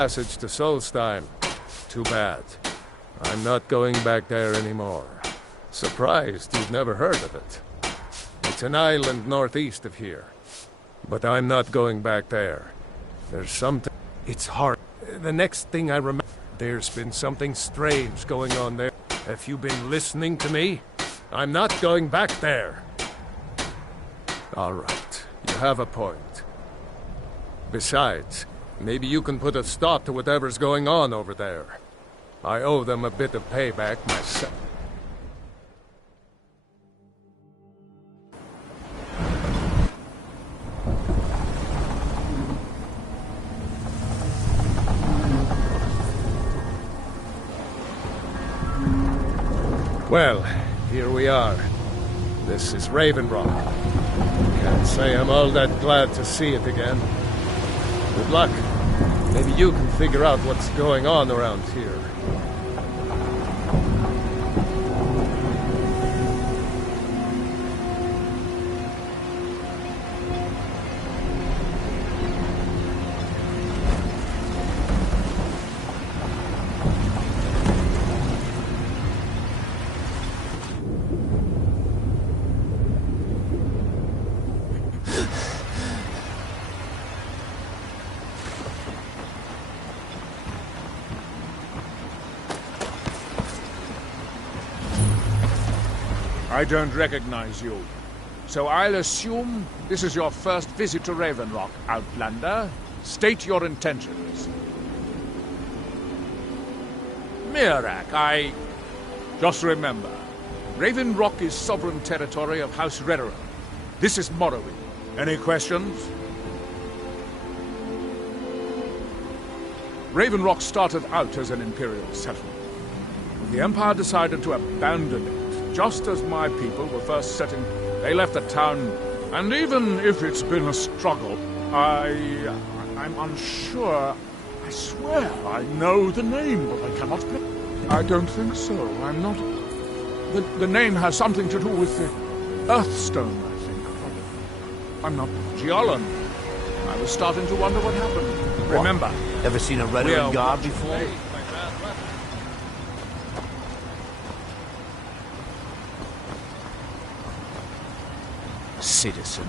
Passage to Solstheim. Too bad. I'm not going back there anymore. Surprised you've never heard of it. It's an island northeast of here. But I'm not going back there. There's something... It's hard. The next thing I remember... There's been something strange going on there. Have you been listening to me? I'm not going back there. All right. You have a point. Besides, maybe you can put a stop to whatever's going on over there. I owe them a bit of payback myself. Well, here we are. This is Raven Rock. Can't say I'm all that glad to see it again. Good luck. Maybe you can figure out what's going on around here. I don't recognize you. So I'll assume this is your first visit to Raven Rock, Outlander. State your intentions. Mirak, Just remember, Raven Rock is sovereign territory of House Redoran. This is Morrowind. Any questions? Raven Rock started out as an Imperial settlement. The Empire decided to abandon it. Just as my people were first setting, they left the town, and even if it's been a struggle, I'm unsure. I swear I know the name, but I cannot... I don't think so. I'm not... The name has something to do with the Earthstone, I think. I'm not... Giallan. I was starting to wonder what happened. What? Remember... Ever seen a Redoran guard before? Citizen.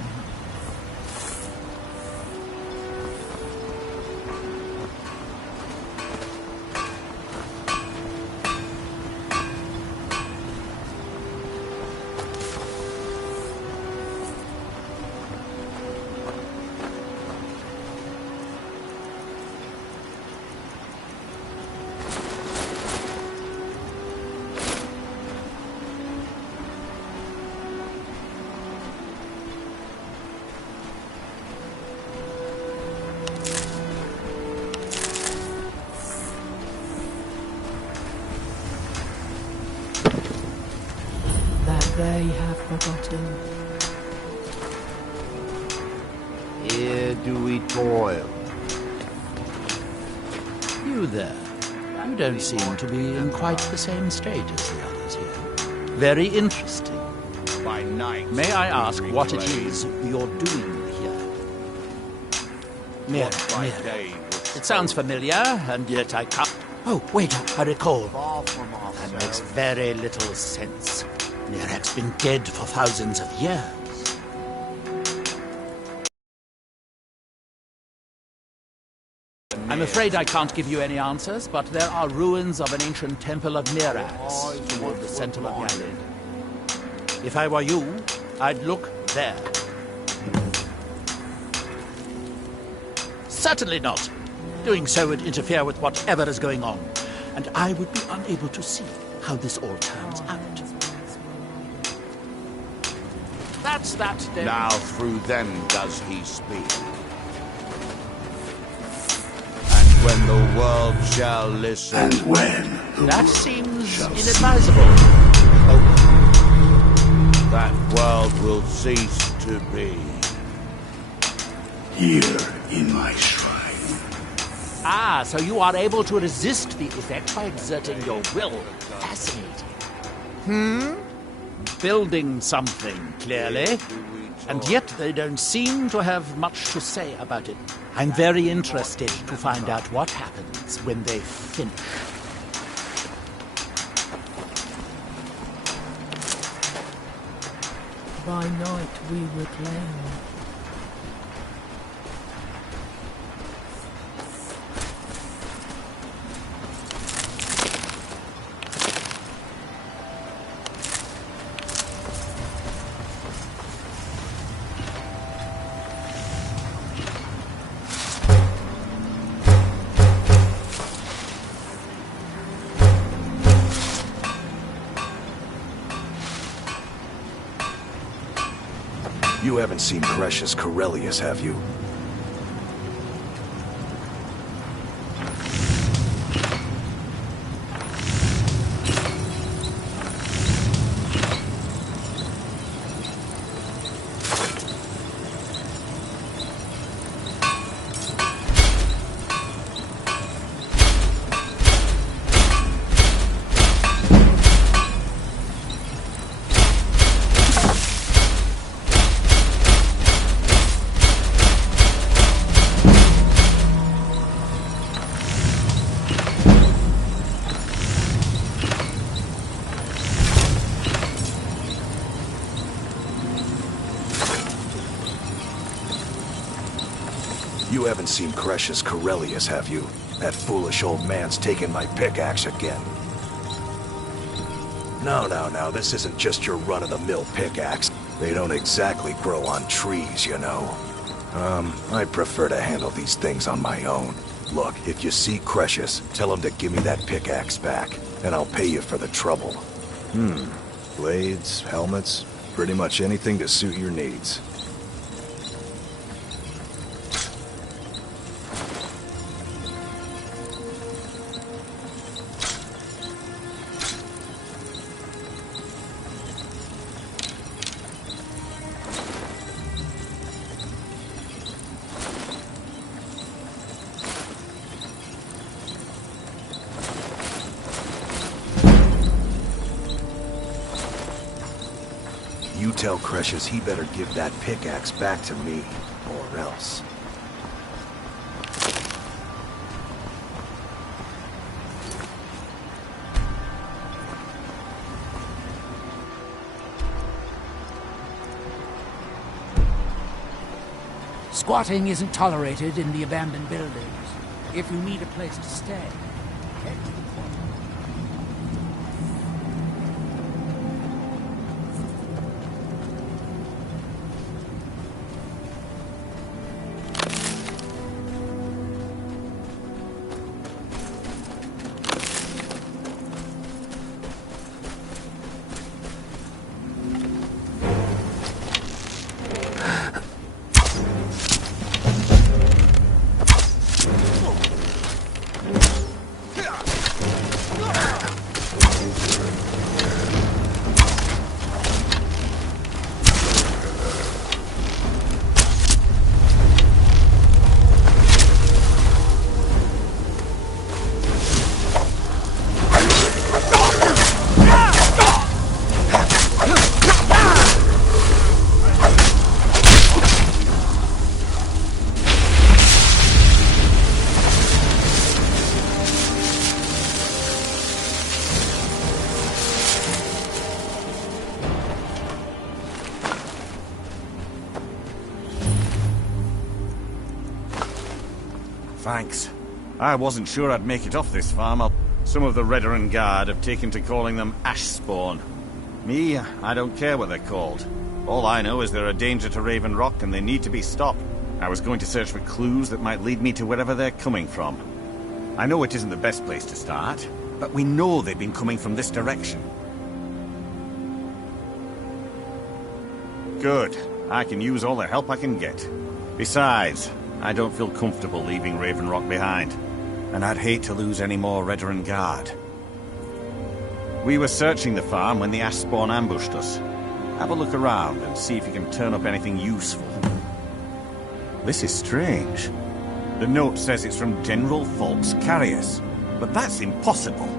They have forgotten. Here do we toil. You there. You don't seem to be in quite the same state as the others here. Very interesting. By night. May I ask what it is you're doing here? Mir. It sounds familiar, and yet I can't... Oh, wait, I recall. That makes very little sense. Mirak's been dead for thousands of years. I'm afraid I can't give you any answers, but there are ruins of an ancient temple of Mirax toward the center of the island. If I were you, I'd look there. Certainly not. Doing so would interfere with whatever is going on, and I would be unable to see how this all turns out. That's that, then. Now through them does he speak. And when the world shall listen... And when... That seems inadvisable. Oh. That world will cease to be. Here in my shrine. Ah, so you are able to resist the effect by exerting your will. Fascinating. building something, clearly. And yet they don't seem to have much to say about it. I'm very interested to find out what happens when they finish. By night we reclaim. You haven't seen Precious Corellius, have you? You haven't seen Precious Corellius, have you? That foolish old man's taken my pickaxe again. No, this isn't just your run-of-the-mill pickaxe. They don't exactly grow on trees, you know. I prefer to handle these things on my own. Look, if you see Precious, tell him to give me that pickaxe back, and I'll pay you for the trouble. Blades, helmets, pretty much anything to suit your needs. You tell Precious he better give that pickaxe back to me, or else. Squatting isn't tolerated in the abandoned buildings. If you need a place to stay, head to the quarter. Thanks. I wasn't sure I'd make it off this farm. Some of the Redder Guard have taken to calling them ash spawn. Me, I don't care what they're called. All I know is they're a danger to Raven Rock and they need to be stopped. I was going to search for clues that might lead me to wherever they're coming from. I know it isn't the best place to start, but we know they've been coming from this direction. Good. I can use all the help I can get. Besides, I don't feel comfortable leaving Raven Rock behind, and I'd hate to lose any more Redder Guard. We were searching the farm when the ash spawn ambushed us. Have a look around and see if you can turn up anything useful. This is strange. The note says it's from General Falk's carriers, but that's impossible.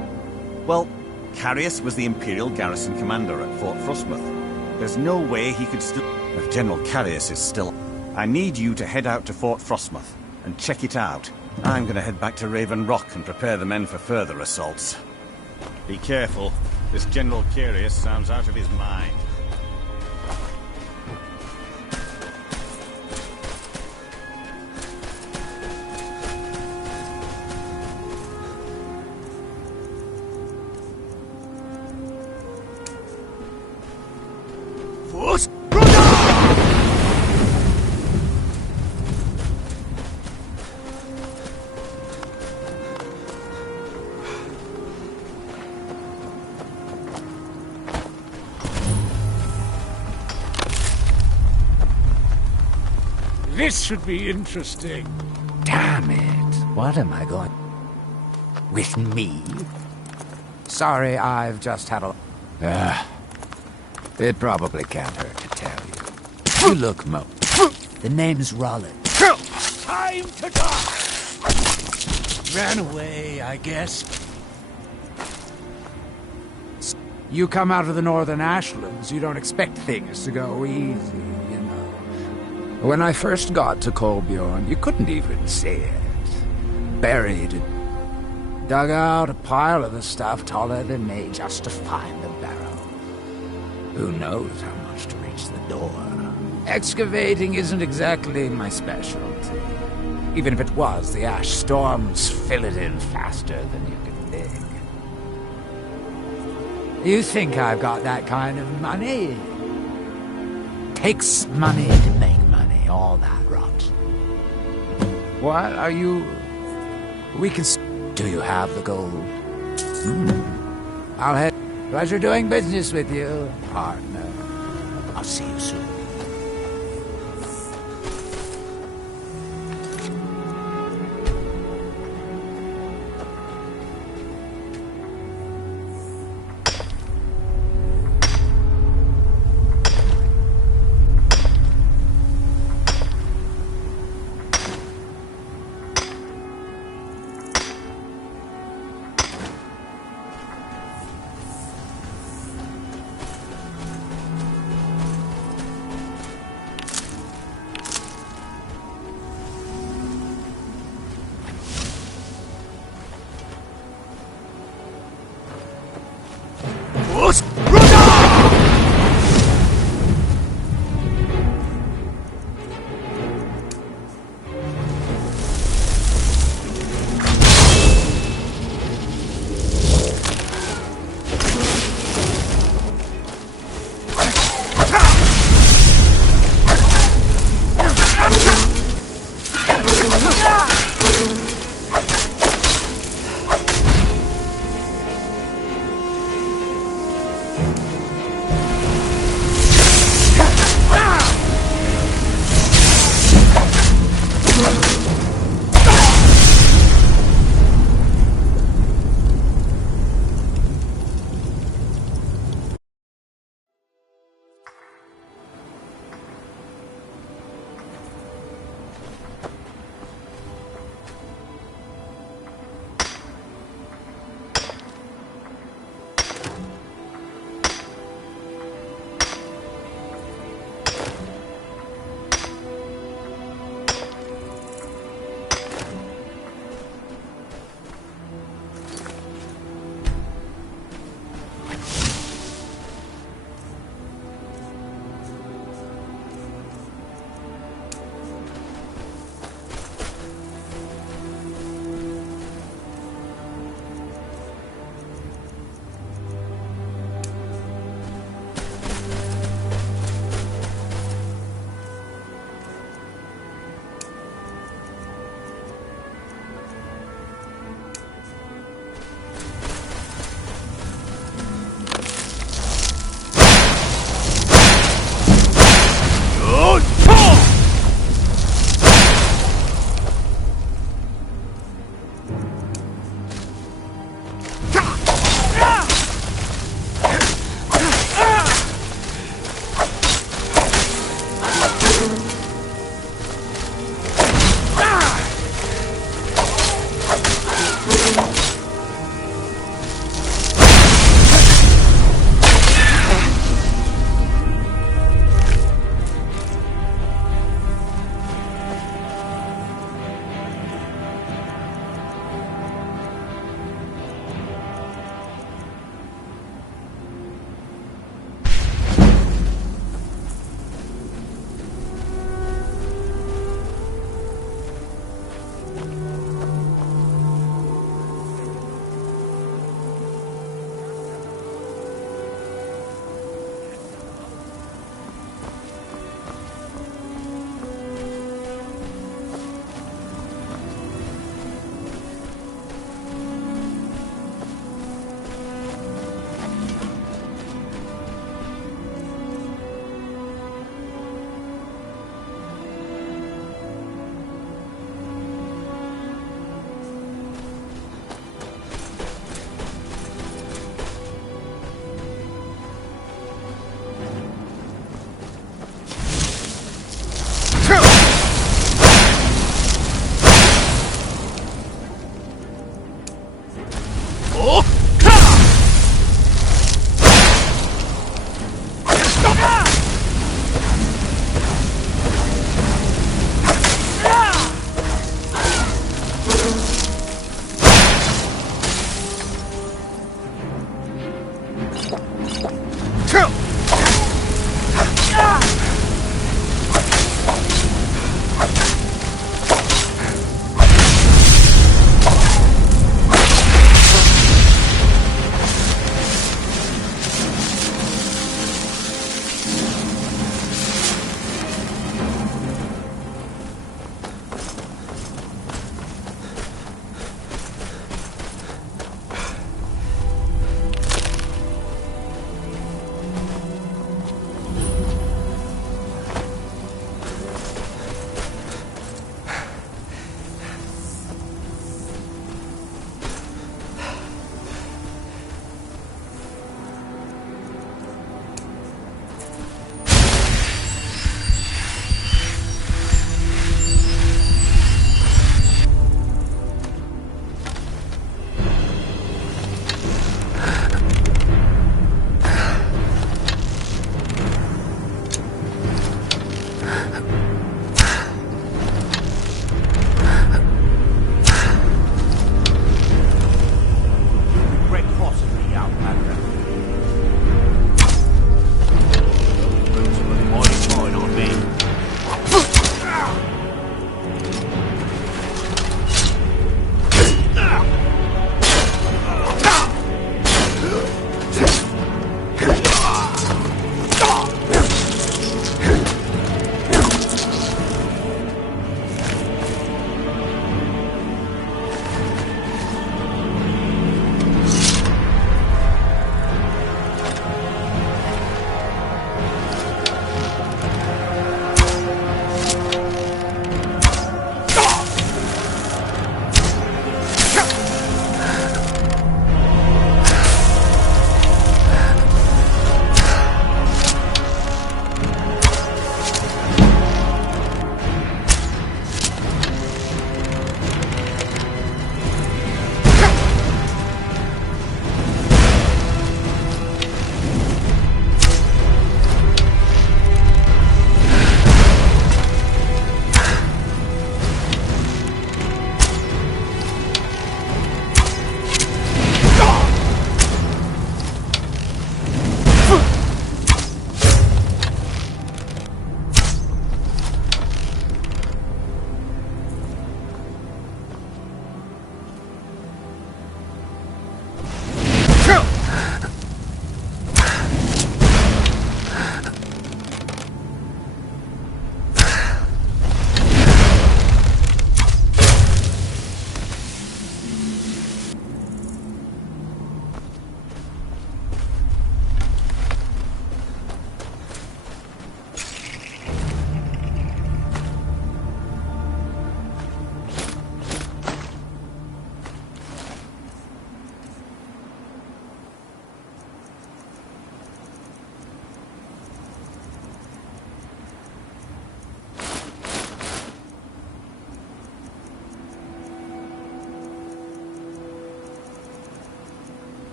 Well, Carius was the Imperial garrison commander at Fort Frostmouth. There's no way he could still... If General Carius is still... I need you to head out to Fort Frostmouth and check it out. I'm gonna head back to Raven Rock and prepare the men for further assaults. Be careful. This General Carius sounds out of his mind. This should be interesting. Damn it. What am I going... With me? Sorry, I've just had a... It probably can't hurt to tell you. You look The name's Rollin. Time to die! Ran away, I guess. You come out of the Northern Ashlands, you don't expect things to go easy, you know. When I first got to Kolbjorn, you couldn't even see it. Buried it. Dug out a pile of the stuff taller than me just to find the barrel. Who knows how much to reach the door. Excavating isn't exactly my specialty. Even if it was, the ash storms fill it in faster than you can dig. You think I've got that kind of money? Takes money to make money, all that rot. What are you... We can... Do you have the gold? I'll head... Pleasure doing business with you, partner. I'll see you soon.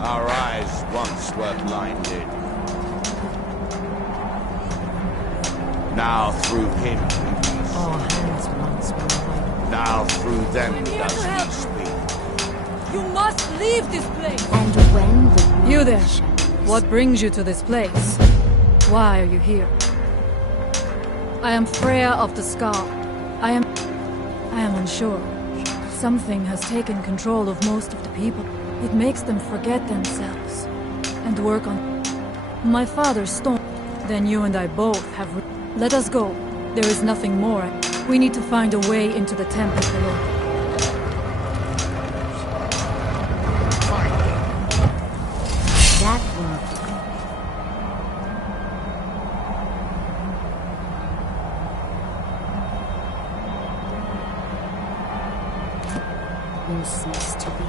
Our eyes once were blinded. Now through him Our hands once were white. now through them I'm here does to he help. speak. You must leave this place! And when the You there. shadows- What brings you to this place? Why are you here? I am Freya of the Scar. I am unsure. Something has taken control of most of the people. It makes them forget themselves and work on my father's stone. Then you and I both have. Let us go. There is nothing more. We need to find a way into the temple below. That will cease to be.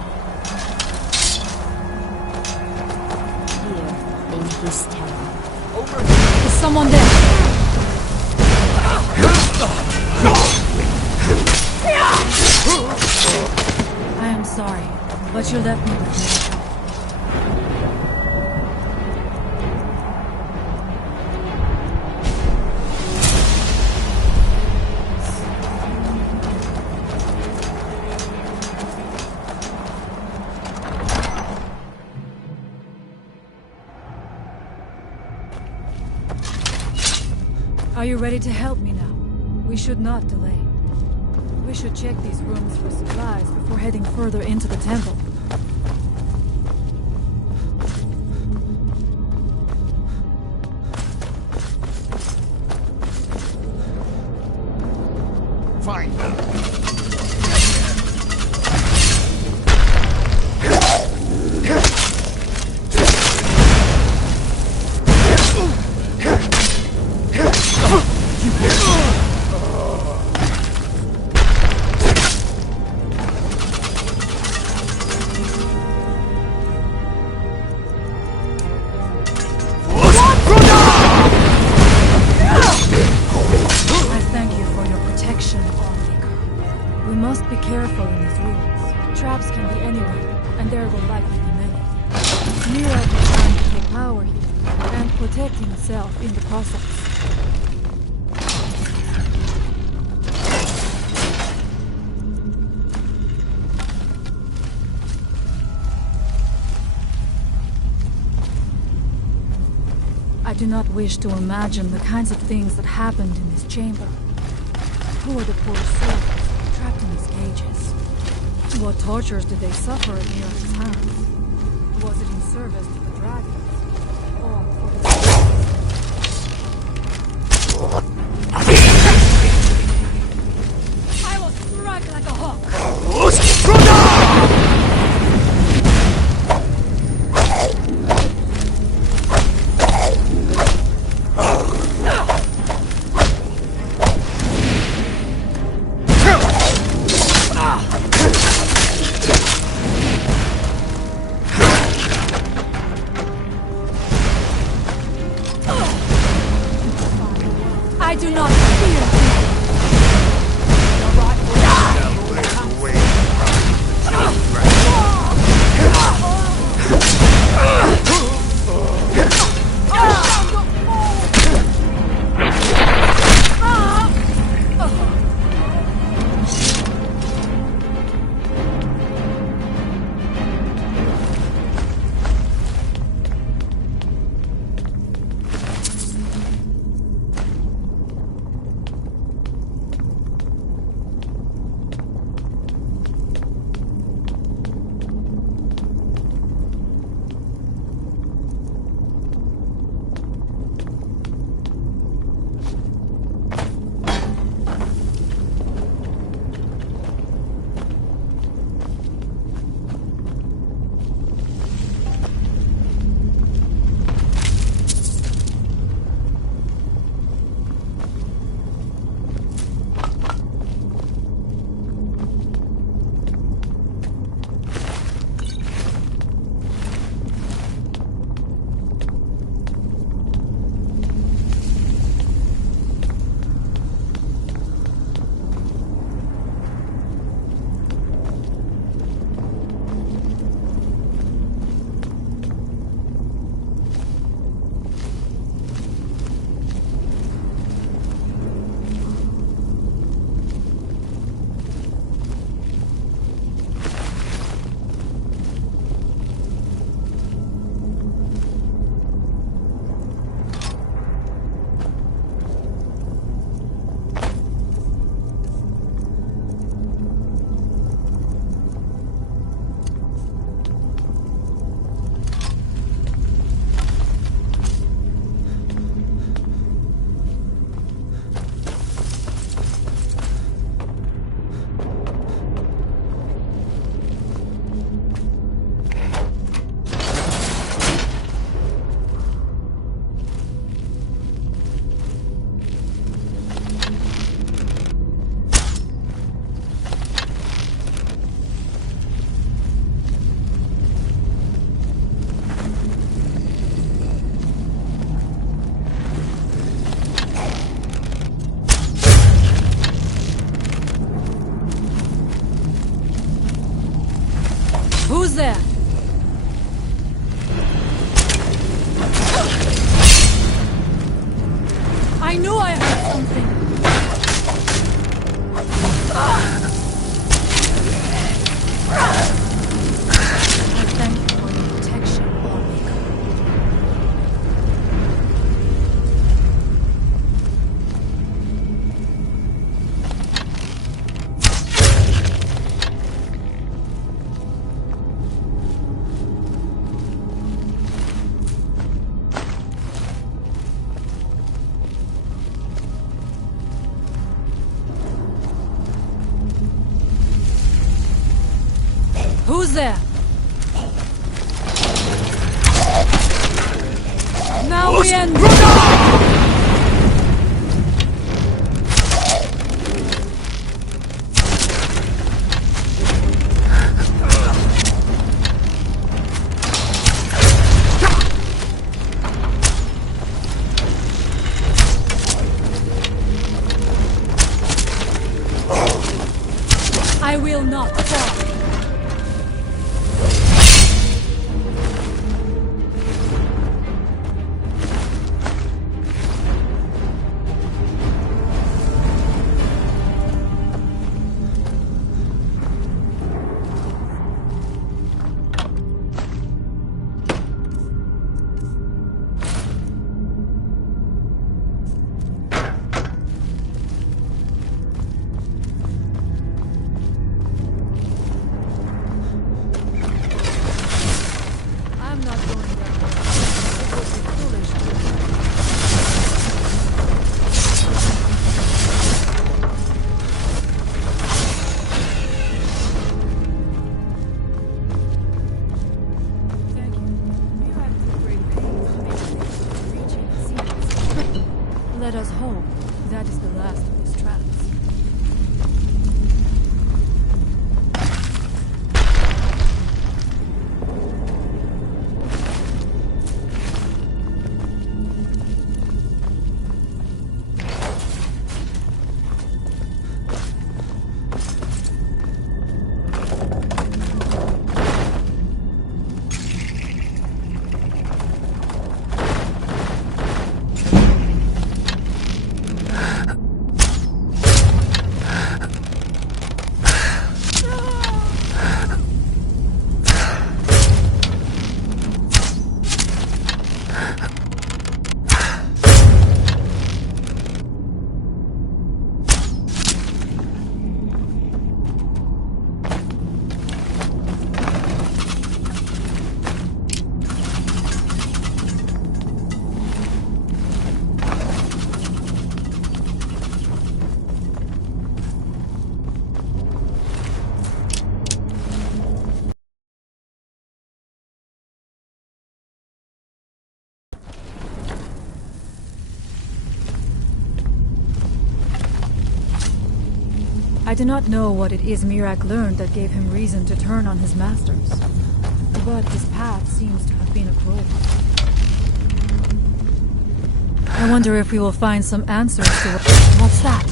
Here, in his temple. Is someone there? I am sorry, but you left me with no choice. Are you ready to help me now? We should not delay. We should check these rooms for supplies before heading further into the temple. Find them. I thank you for your protection, Lawmaker. We must be careful in these ruins. Traps can be anywhere, and there will likely be many. Mira is trying to take power here, and protect himself in the process. I do not wish to imagine the kinds of things that happened in this chamber. Who are the poor souls trapped in these cages? What tortures did they suffer at Mira's hands? Was it in service to the dragons? Or for the... I will strike like a hawk! I do not fear. there? I knew I heard something. I thank you for your protection, Lawmaker. Who's there? Now we end. I will not fall. I'm not going down there. It would be foolish to. Thank you. Mira took great pains to make things reaching and seeing. Let us hope that is the last of his traps. I do not know what it is Mirak learned that gave him reason to turn on his masters, but his path seems to have been a cruel one. I wonder if we will find some answers to what's that?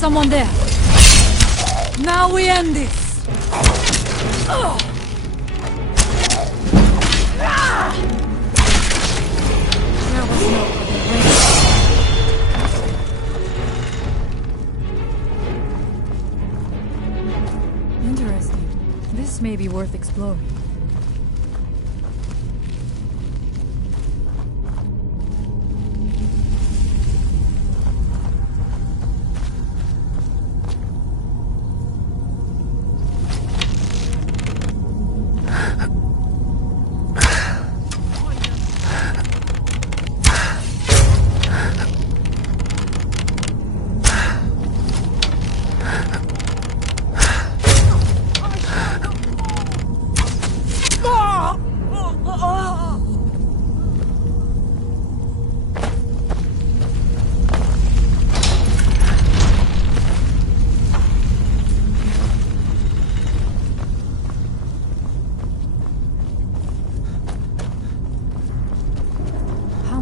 Someone there. Now we end this. There was no other way. Interesting. This may be worth exploring.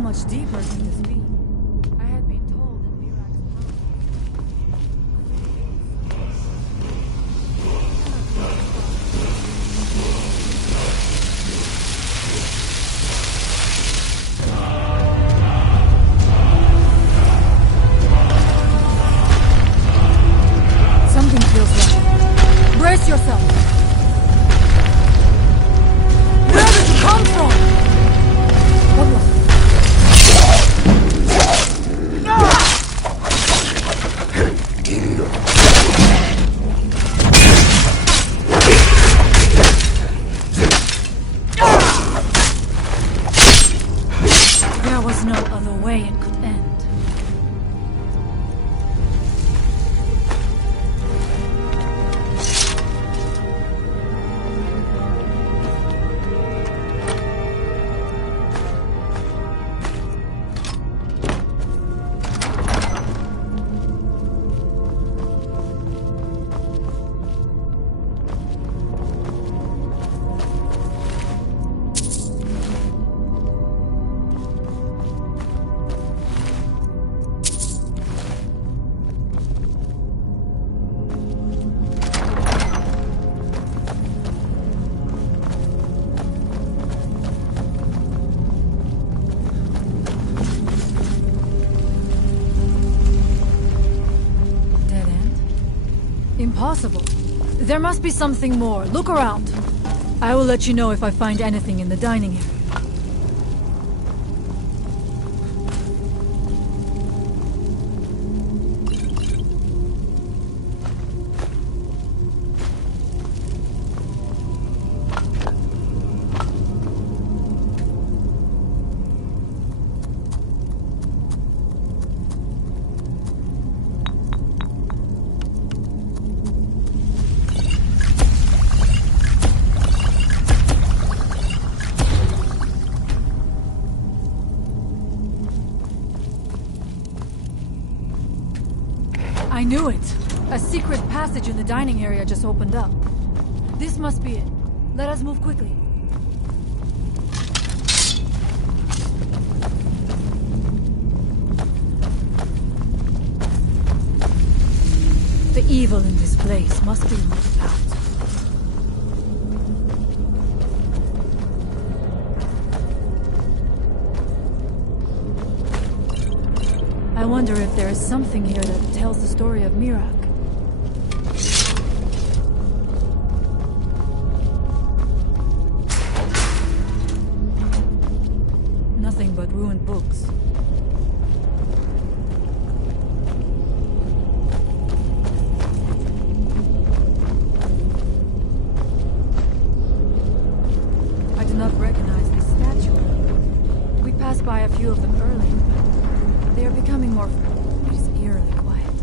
much deeper can this be? I had been told that Mirak's something feels right. Brace yourself. Where did you come from? What was it? There was no other way it could end. Impossible. There must be something more. Look around. I will let you know if I find anything in the dining area. I knew it! A secret passage in the dining area just opened up. This must be it. Let us move quickly. The evil in this place must be rooted out. I wonder if there is something here that tells the story of Mirak. Nothing but ruined books. I do not recognize this statue. We passed by a few of them earlier, but they are becoming more... It is eerily quiet.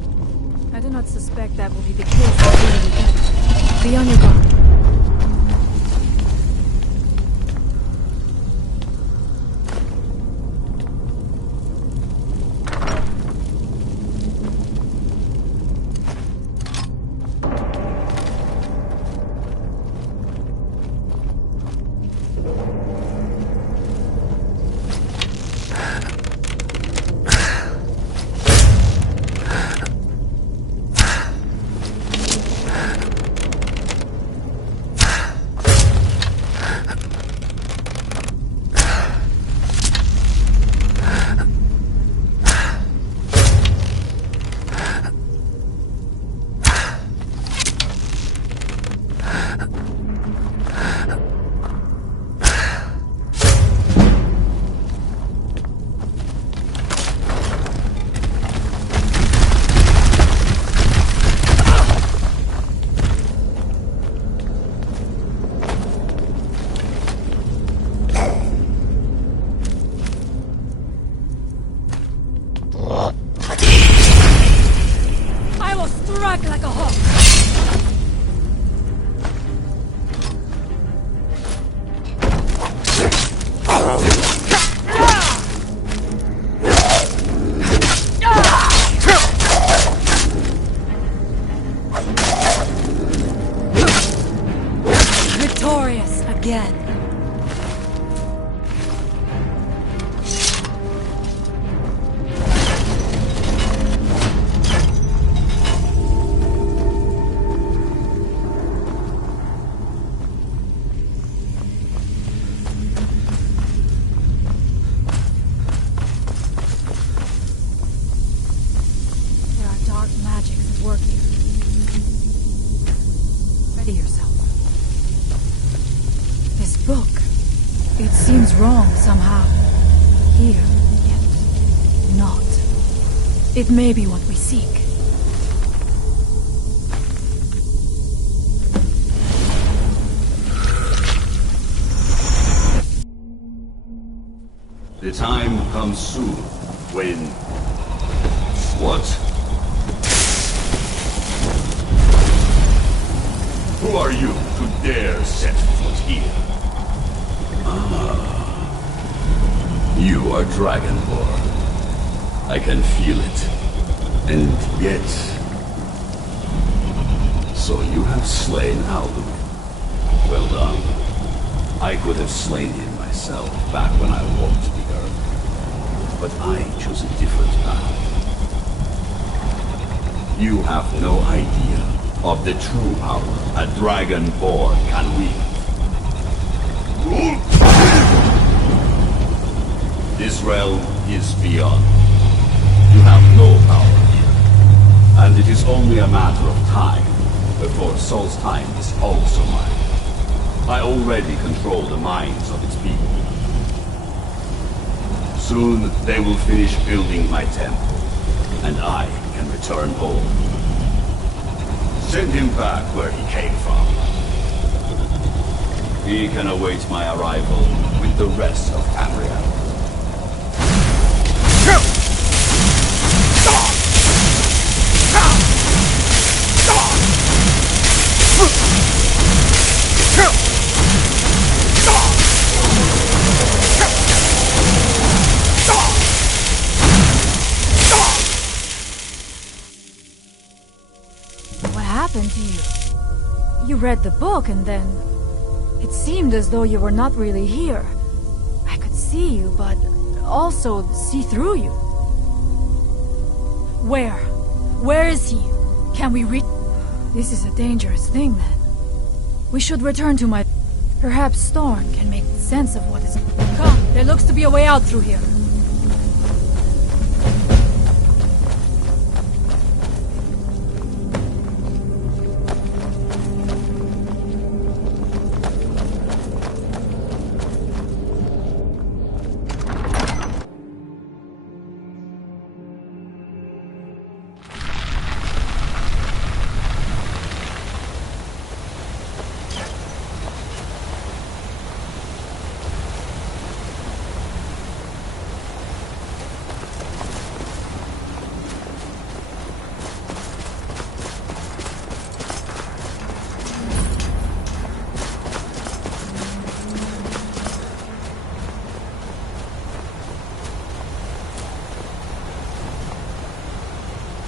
I do not suspect that will be the case until we get. Be on your guard. Like a hawk. Victorious again. book. It seems wrong somehow. Here, yet not. It may be what we seek. The time comes soon when... What? Who are you to dare set foot here? You are Dragonborn. I can feel it. And yet... So you have slain Alduin. Well done. I could have slain him myself back when I walked the earth. But I chose a different path. You have no idea of the true power a Dragonborn can wield. This realm is beyond. You have no power here. And it is only a matter of time before Solstheim is also mine. I already control the minds of its people. Soon they will finish building my temple, and I can return home. Send him back where he came from. He can await my arrival with the rest of Tamriel. What happened to you? You read the book and then... It seemed as though you were not really here. I could see you, but also see through you. Where? Where is he? Can we reach... This is a dangerous thing, then. We should return to my... Perhaps Storn can make sense of what is... Come, there looks to be a way out through here.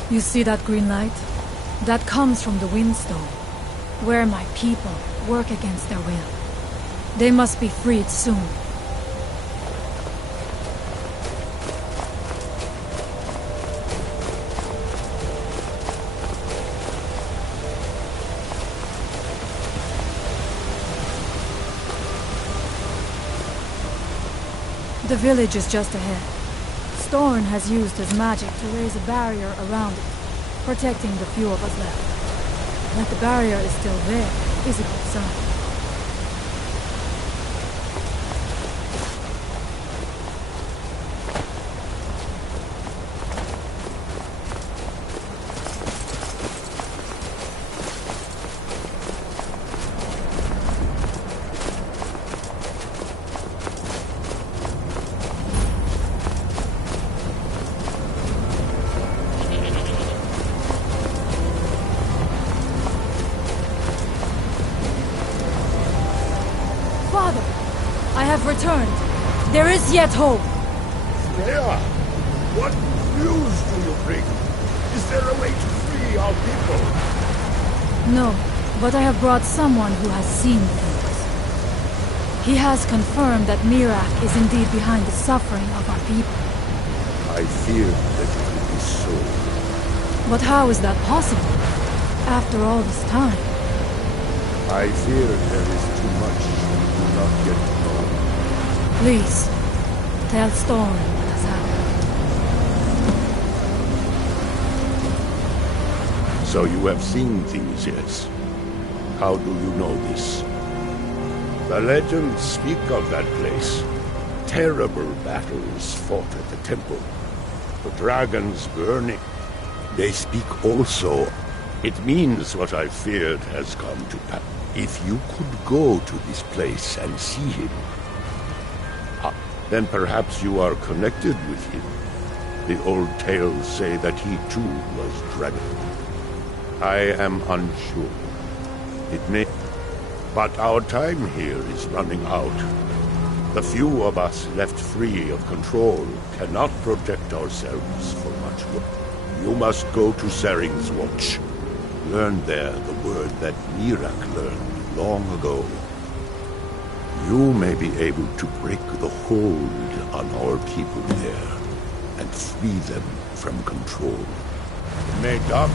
You see that green light? That comes from the Windstone, where my people work against their will. They must be freed soon. The village is just ahead. Storn has used his magic to raise a barrier around it, protecting the few of us left. That the barrier is still there is a good sign. Returned. There is yet hope. Freya, what news do you bring? Is there a way to free our people? No, but I have brought someone who has seen things. He has confirmed that Miraak is indeed behind the suffering of our people. I feared that it would be so. But how is that possible? After all this time? I fear there is too much we do not yet know. Please, tell Storm what has happened. So you have seen things, yes? How do you know this? The legends speak of that place. Terrible battles fought at the temple. The dragons burning. They speak also. It means what I feared has come to pass. If you could go to this place and see him, then perhaps you are connected with him. The old tales say that he too was dragon. I am unsure. It may... But our time here is running out. The few of us left free of control cannot protect ourselves for much longer. You must go to Sering's Watch. Learn there the word that Mirak learned long ago. You may be able to break the hold on our people there and free them from control. May dark...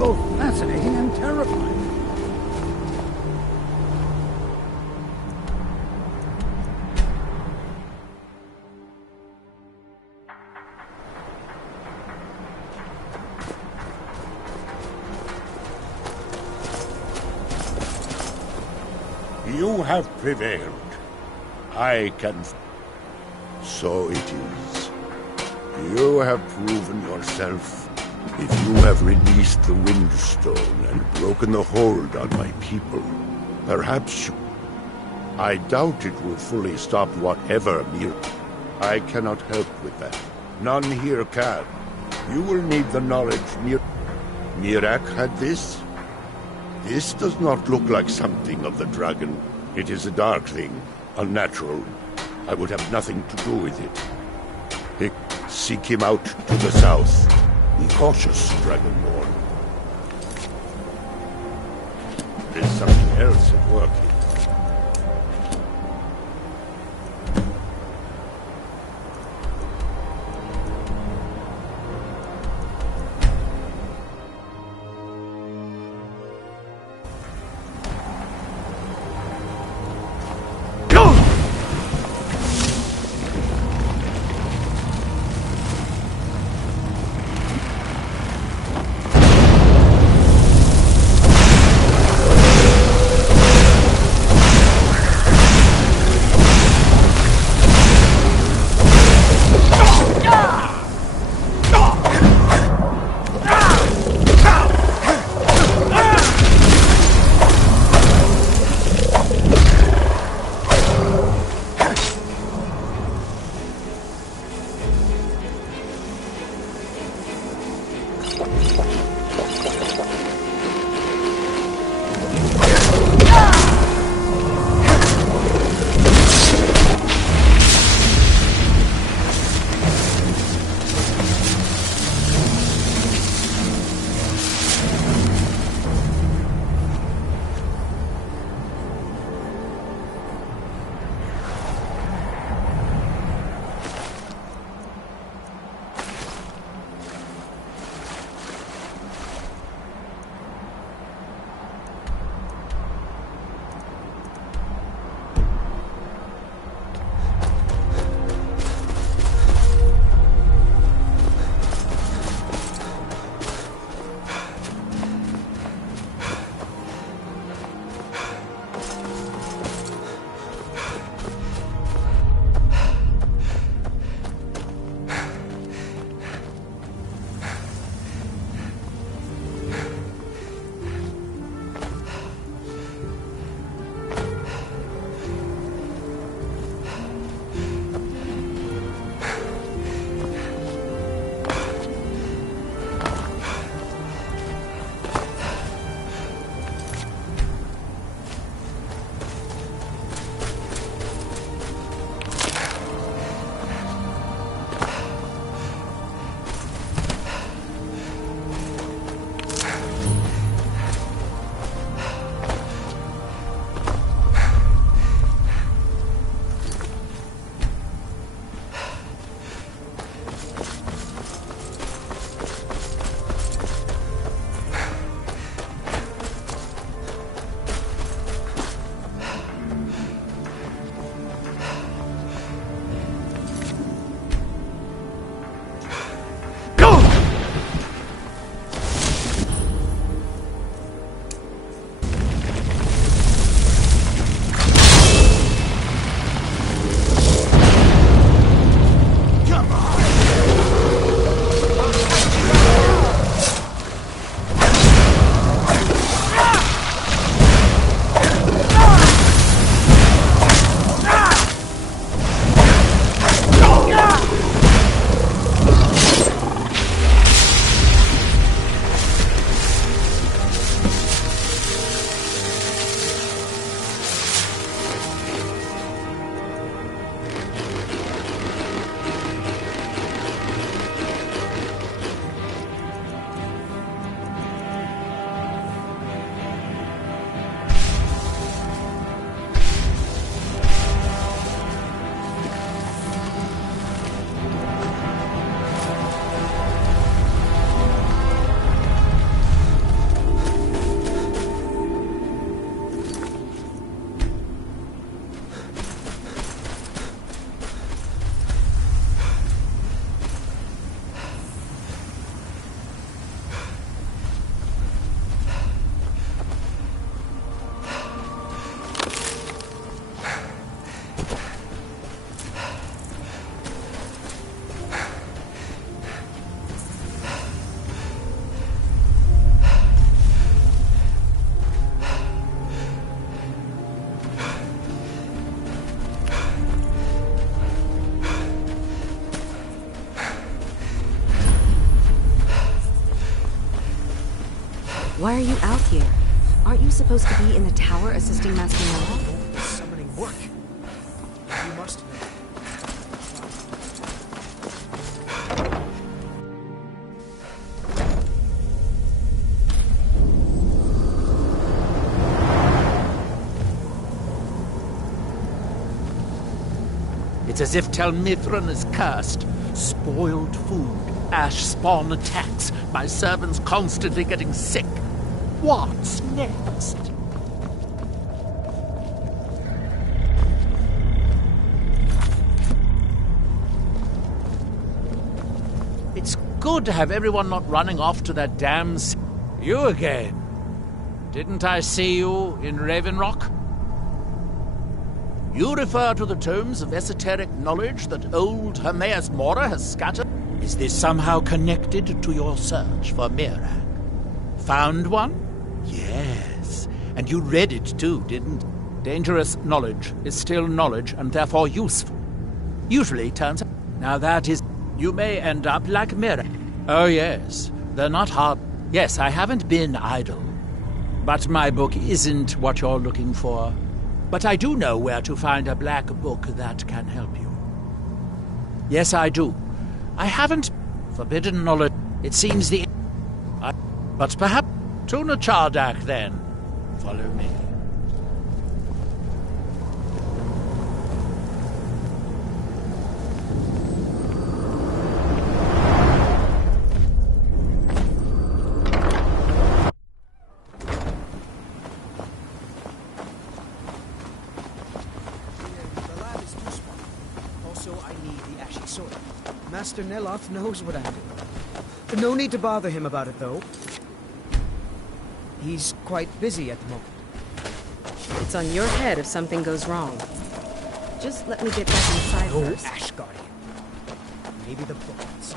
both fascinating and terrifying. You have prevailed. I can... So it is. You have proven yourself. If you have released the Windstone and broken the hold on my people, perhaps you... I doubt it will fully stop whatever Mir... I cannot help with that. None here can. You will need the knowledge Mirak had this? This does not look like something of the dragon. It is a dark thing, unnatural. I would have nothing to do with it. Seek him out to the south. Be cautious, Dragonborn. There's something else at work here. Why are you out here? Aren't you supposed to be in the tower assisting Master Noah? Summoning work. You must know. It's as if Tel Mithrin is cursed. Spoiled food, ash spawn attacks, my servants constantly getting sick. What's next? It's good to have everyone not running off to their damn... You again? Didn't I see you in Raven Rock? You refer to the tomes of esoteric knowledge that old Hermaeus Mora has scattered? Is this somehow connected to your search for Mirag? Found one? Yes. And you read it too, didn't you? Dangerous knowledge is still knowledge and therefore useful. Usually turns out... Now that is... You may end up like Mirag. Oh yes, they're not hard... Yes, I haven't been idle. But my book isn't what you're looking for. But I do know where to find a black book that can help you. Yes, I do. I haven't forbidden knowledge. It seems the... But perhaps... Tuna Chardak, then. Follow me. Master Neloth knows what I'm doing. No need to bother him about it, though. He's quite busy at the moment. It's on your head if something goes wrong. Just let me get back inside first. Ash Guardian. Maybe the bones.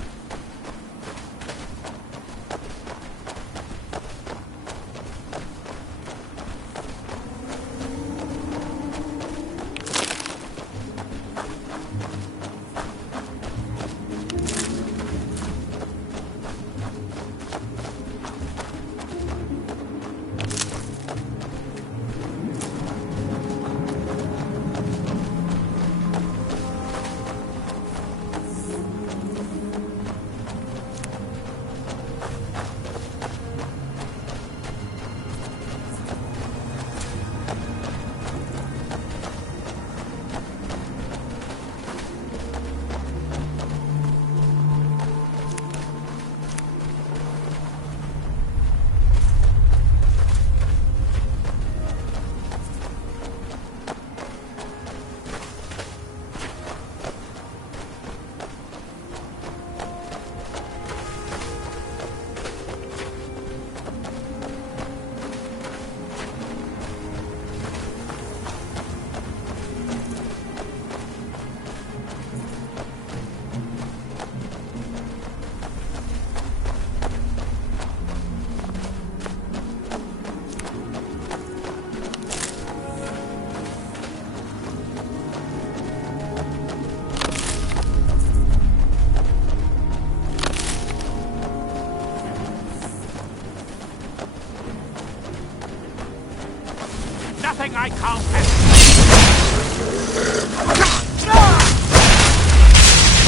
Nothing I can't handle.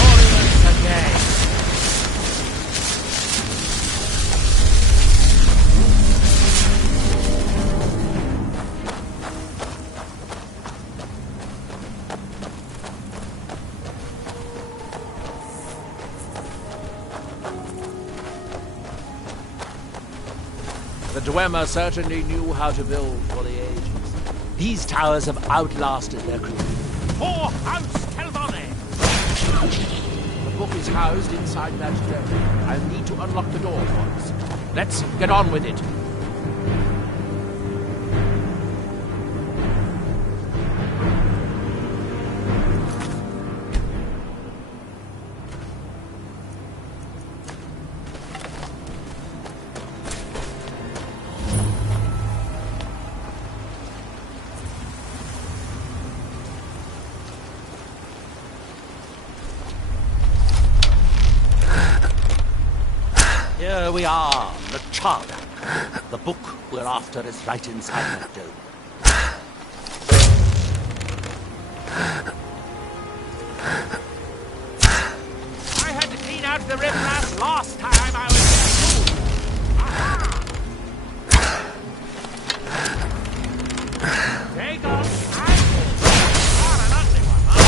Ornaments again. The Dwemer certainly knew how to build for the ages. These towers have outlasted their crew. For House Kelvane! The book is housed inside that dome. I'll need to unlock the door for us. Let's get on with it. Here we are, the Chardak. The book we're after is right inside that dome. I had to clean out the riffraff last time I was here too. Aha! Take on. Not an ugly one, huh?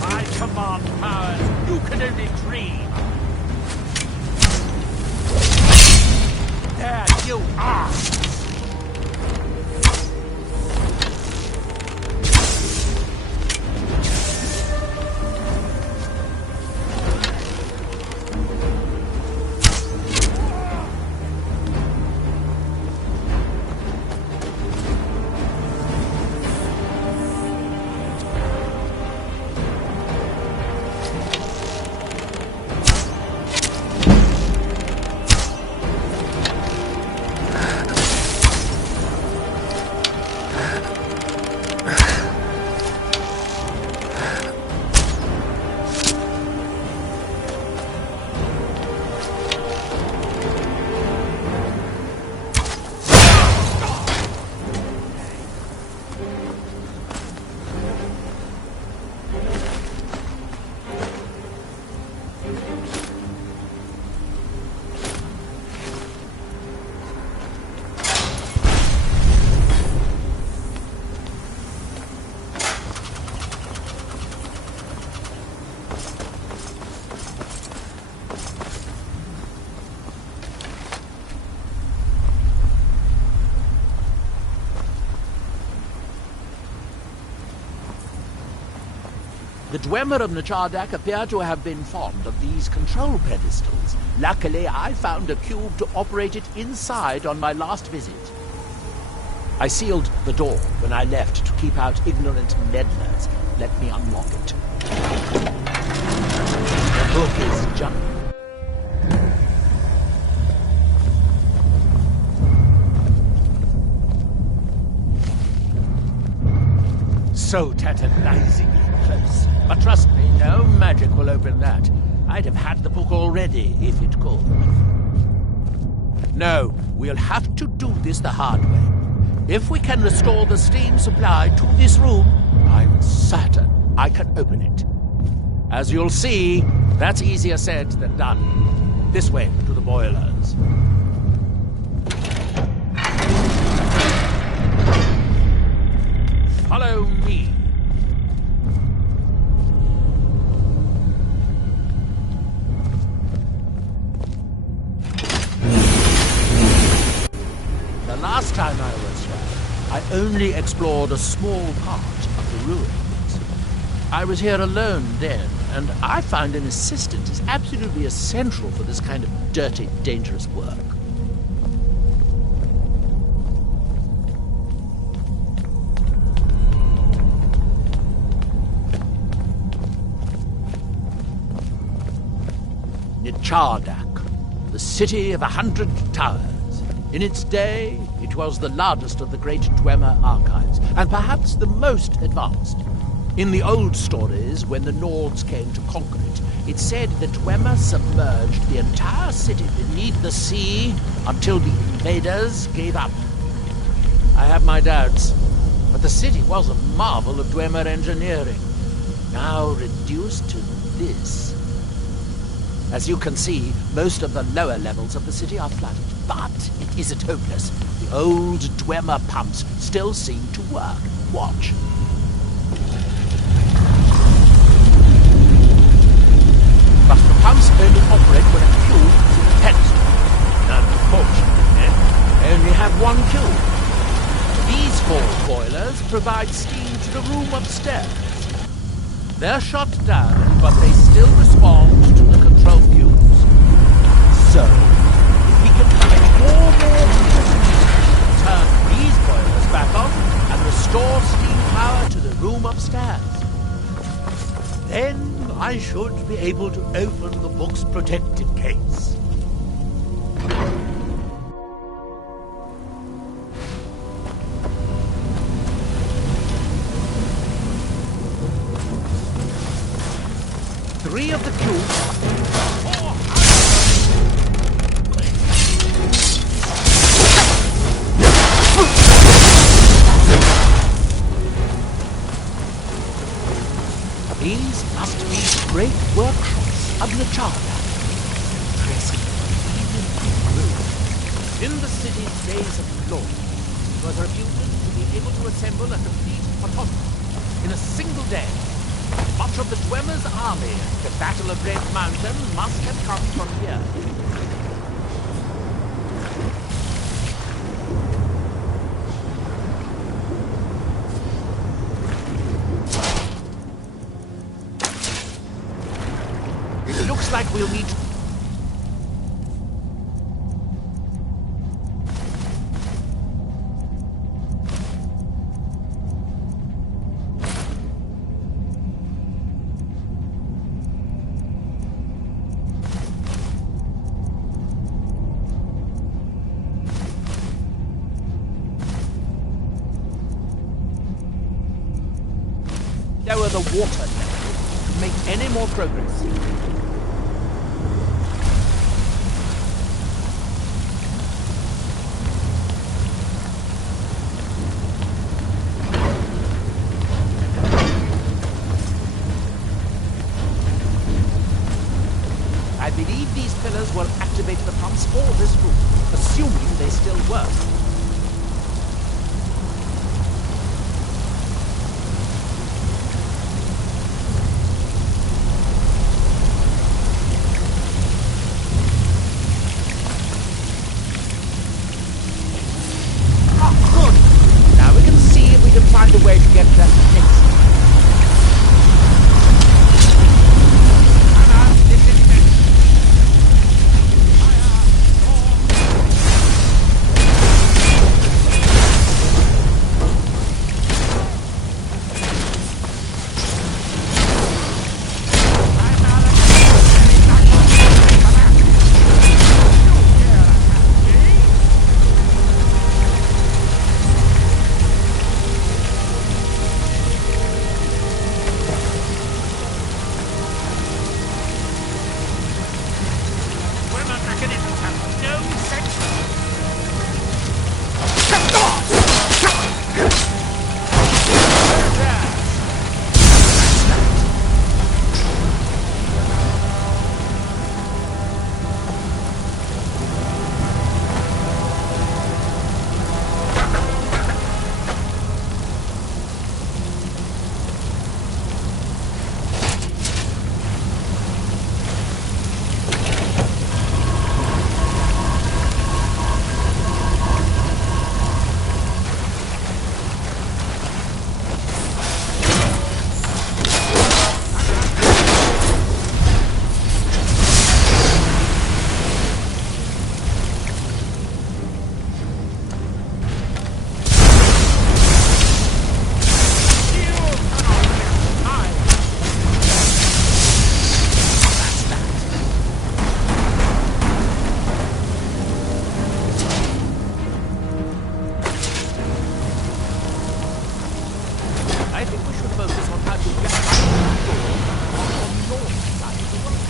My command powers, you can only dream. There you are! The Dwemer of Nachardak appear to have been fond of these control pedestals. Luckily, I found a cube to operate it inside on my last visit. I sealed the door when I left to keep out ignorant meddlers. Let me unlock it. The book is just... so tantalizingly close. But trust me, no magic will open that. I'd have had the book already if it could. No, we'll have to do this the hard way. If we can restore the steam supply to this room, I'm certain I can open it. As you'll see, that's easier said than done. This way to the boilers. Follow me. The last time I was here, I only explored a small part of the ruins. I was here alone then, and I find an assistant is absolutely essential for this kind of dirty, dangerous work. Nachardak, the city of 100 towers. In its day, it was the largest of the great Dwemer archives, and perhaps the most advanced. In the old stories, when the Nords came to conquer it, it said the Dwemer submerged the entire city beneath the sea until the invaders gave up. I have my doubts, but the city was a marvel of Dwemer engineering, now reduced to this. As you can see, most of the lower levels of the city are flooded, but it isn't hopeless. The old Dwemer pumps still seem to work. Watch. But the pumps only operate when a cube is in a pedestal. Unfortunately, they only have one cube. These 4 boilers provide steam to the room upstairs. They're shut down, but they still respond to the control cubes. So, if we can collect more electricity, turn these boilers back on, and restore steam power to the room upstairs, then I should be able to open the book's protected case. 3 of the cubes. These must be great workshops of Nacharda. Impressive, even rude. In the city's days of glory, it was reputed to be able to assemble a complete autonomy in a single day. Much of the Dwemer's army at the Battle of Red Mountain must have come from here. It looks like we'll need to... lower the water level to make any more progress. I believe these pillars will activate the pumps for this room, assuming they still work. Find a way to get that next. I think we should focus on how to get back to the door on the north side of the road.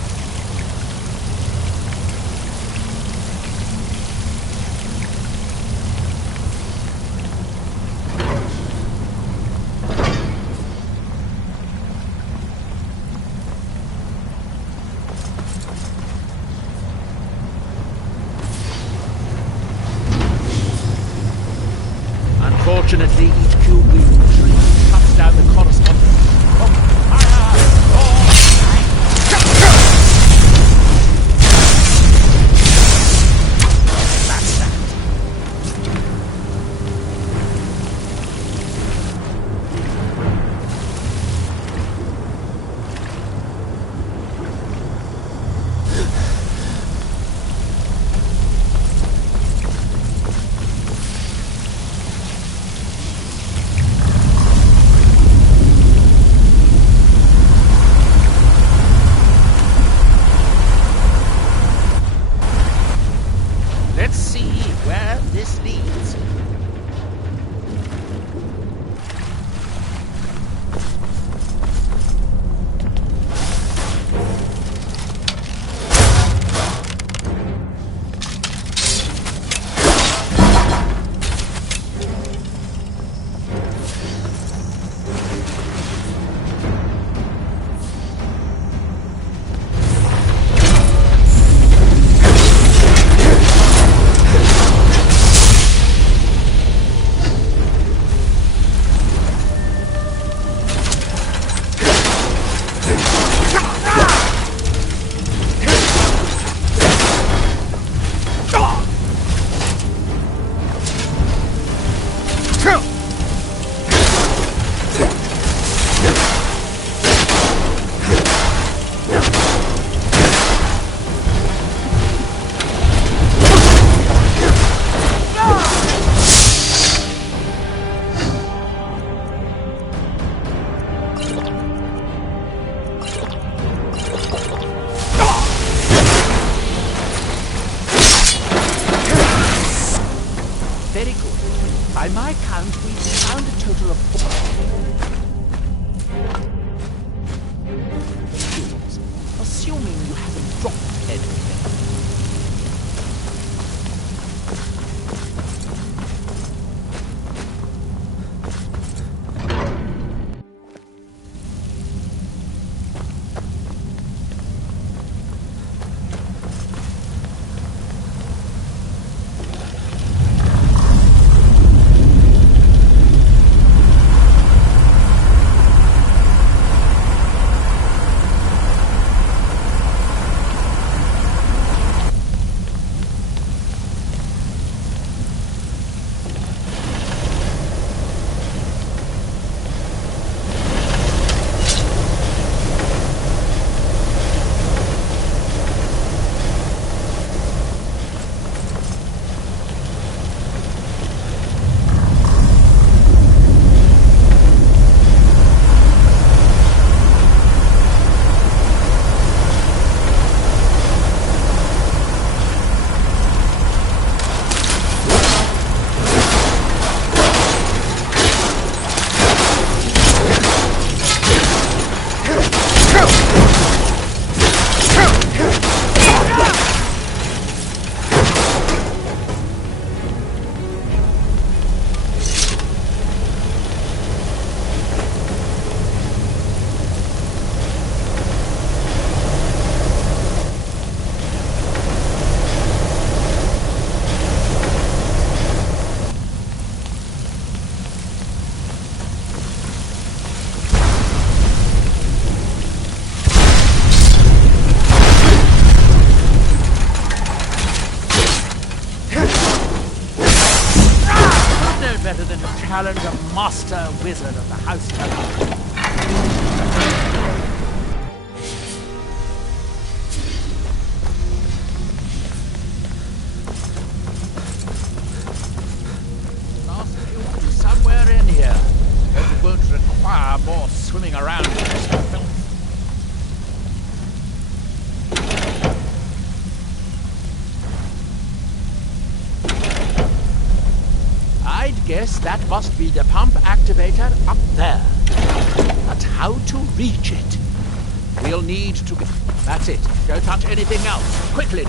Unfortunately, each cube we retrieve cuts down the corresponding my count, we found a total of 4 cubes, assuming you haven't dropped anything. Better than to challenge a master wizard of the House Temple. Last cube is somewhere in here. Hope it won't require more swimming around in this filth. I'd guess that must be the pump activator up there. But how to reach it? We'll need to get... That's it. Don't touch anything else. Quickly.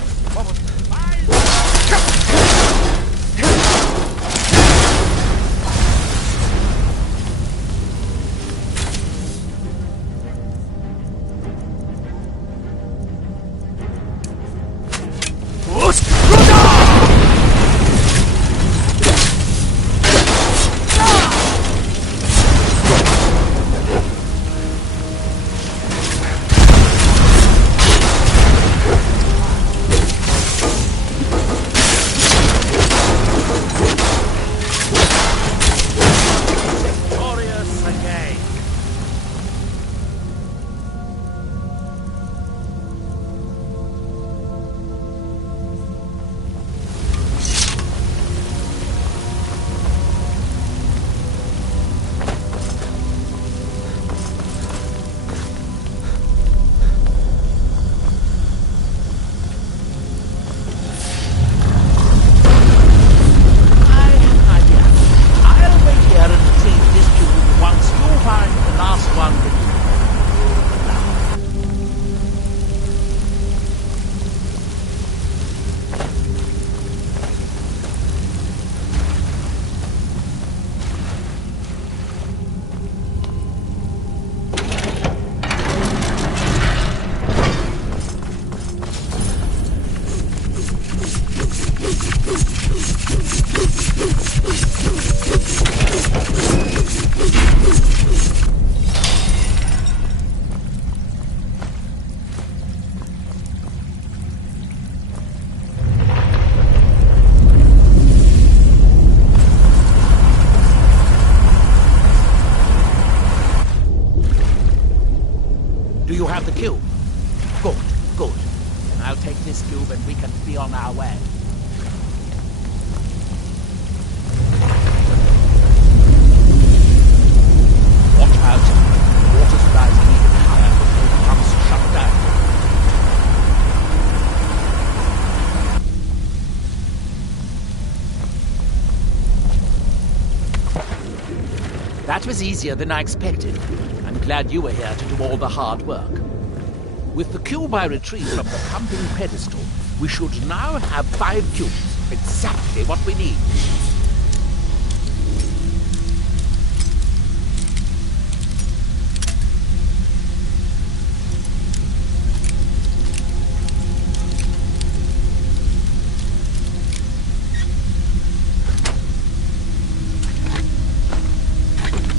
Do you have the cube? Good, good. Then I'll take this cube and we can be on our way. Watch out. The water's rising even higher before it becomes shut down. That was easier than I expected. I'm glad you were here to do all the hard work. With the cube I retrieved from the pumping pedestal, we should now have 5 cubes. Exactly what we need.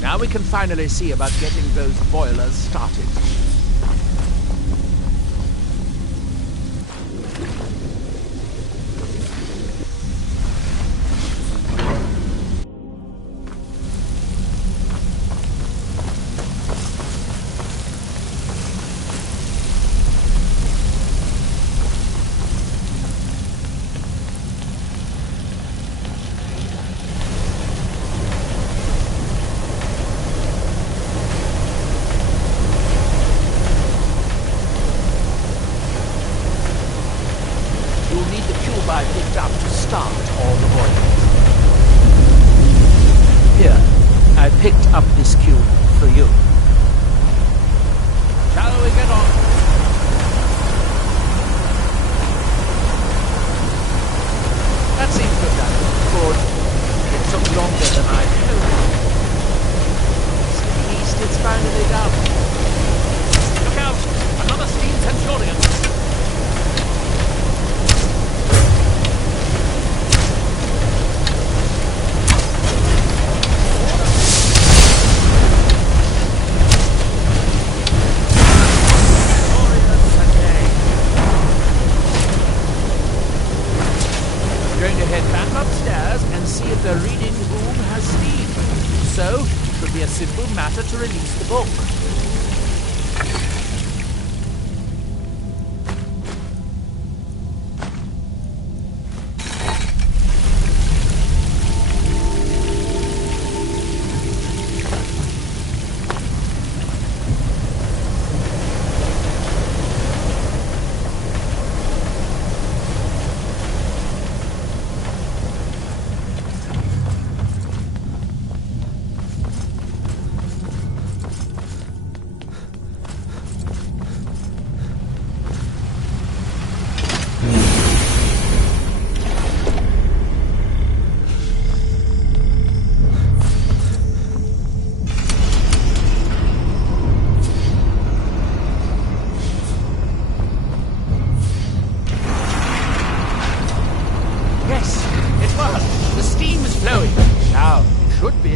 Now we can finally see about getting those boilers started. I picked up to start all the boilers. Here, I picked up this cube for you. Shall we get on? That seems to have done it. Good. It took longer than I hoped. At least it's finally done. Look out! Another steam Centurion! The reading room has steam, so it should be a simple matter to release the book.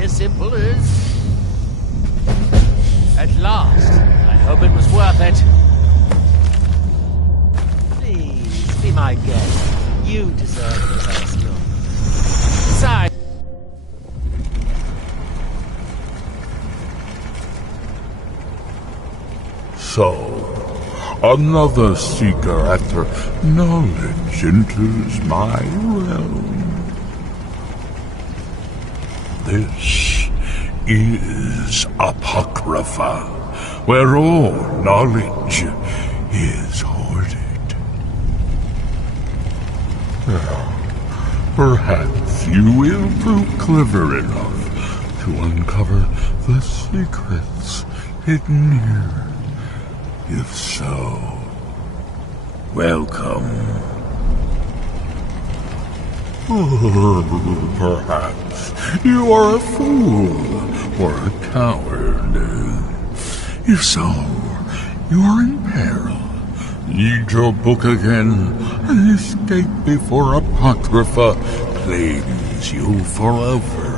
Simple as... At last. I hope it was worth it. Please, be my guest. You deserve this, Erskine. Besides... So, another seeker after knowledge enters my realm. This is Apocrypha, where all knowledge is hoarded. Perhaps you will prove clever enough to uncover the secrets hidden here. If so, welcome. Perhaps you are a fool or a coward. If so, you are in peril. Read your book again and escape before Apocrypha claims you forever.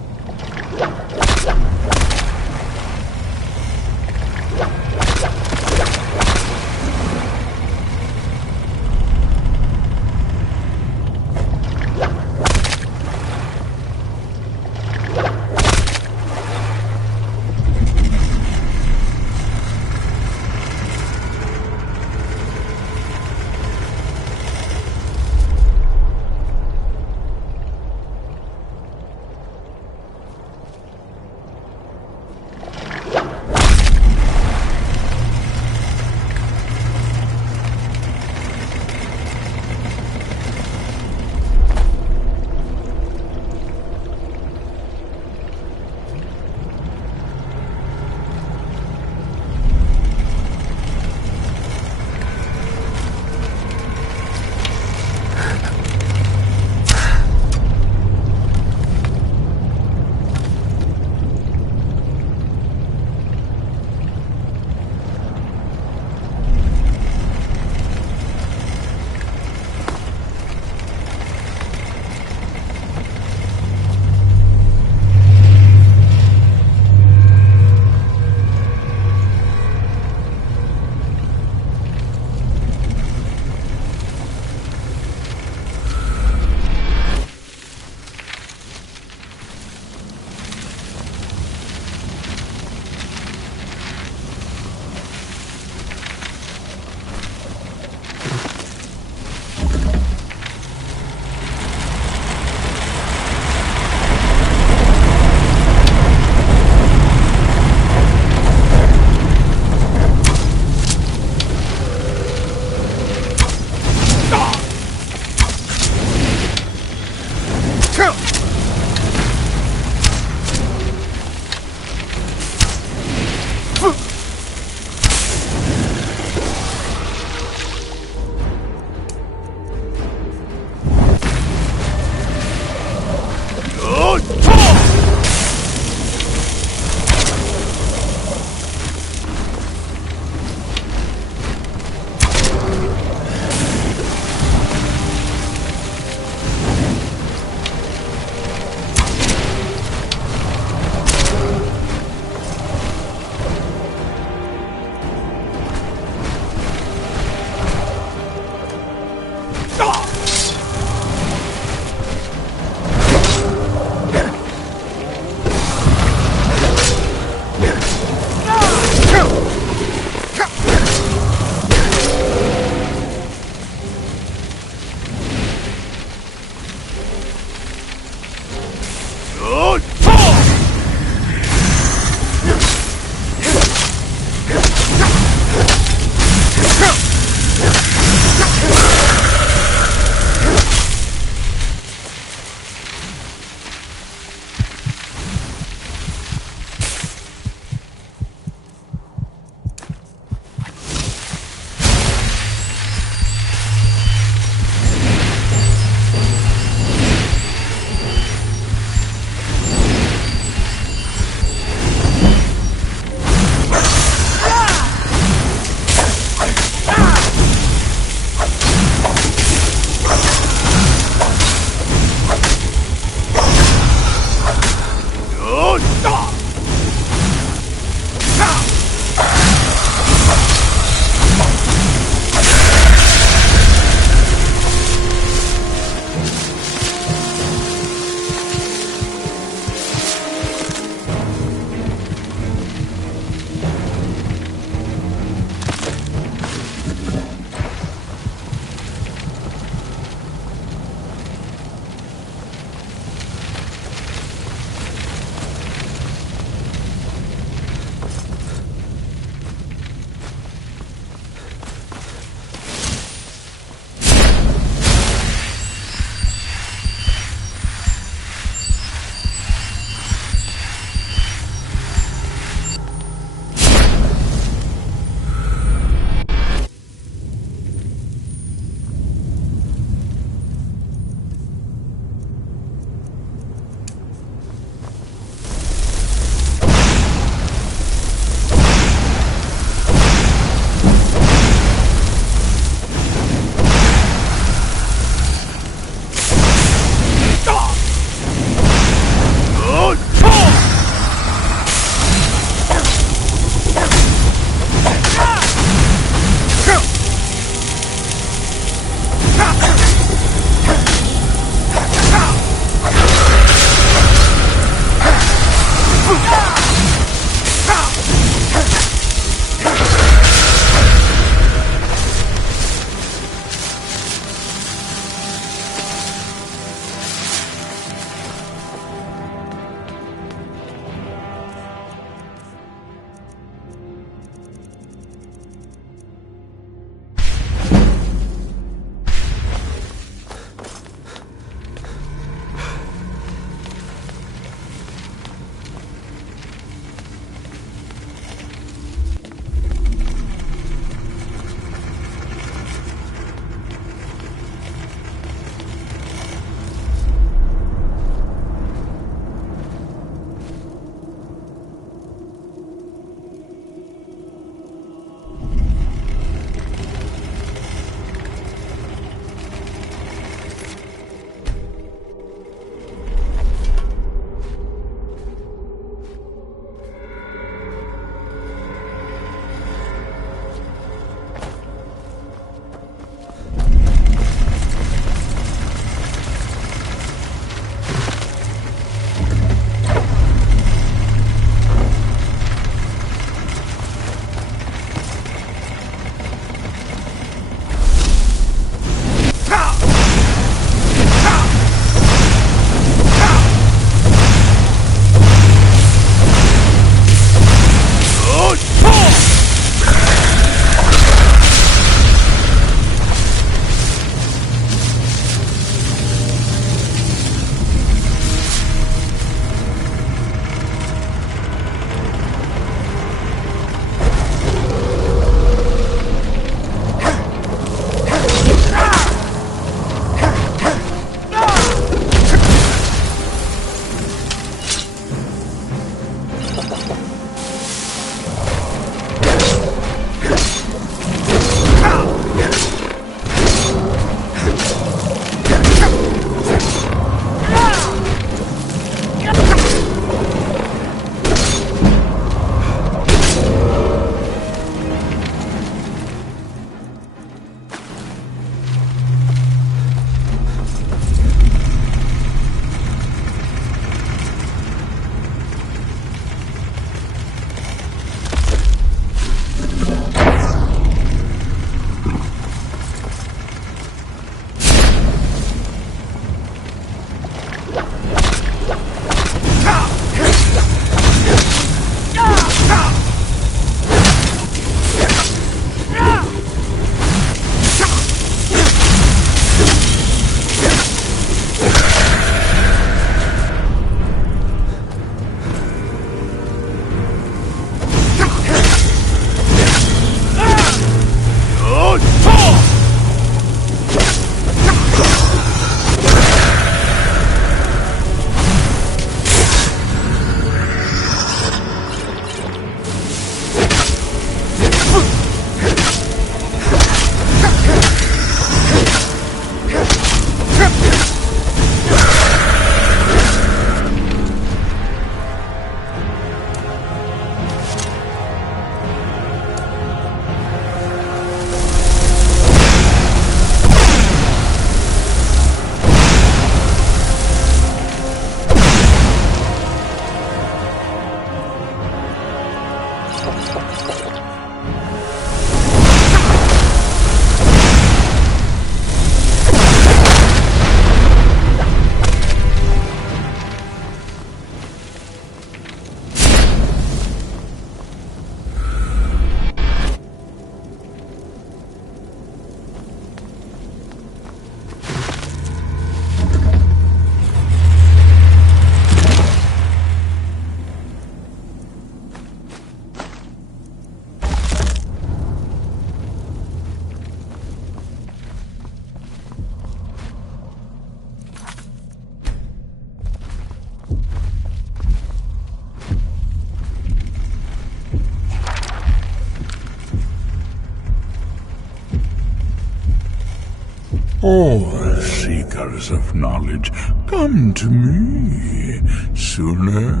All seekers of knowledge come to me sooner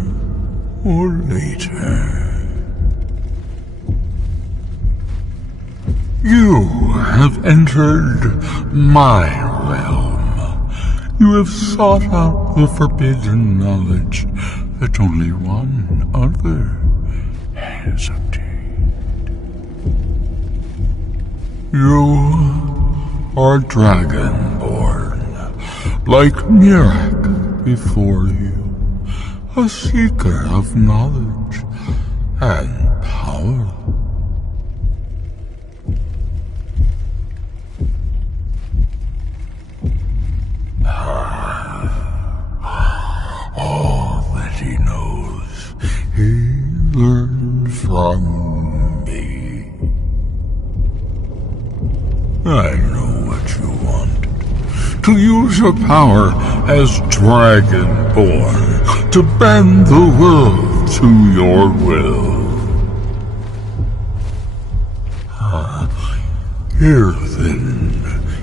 or later. You have entered my realm. You have sought out the forbidden knowledge that only one other has obtained. You are dragonborn, like Mirak before you, a seeker of knowledge and power. All that he knows, he learned from me. I know what you want. To use your power as Dragonborn, to bend the world to your will. Here then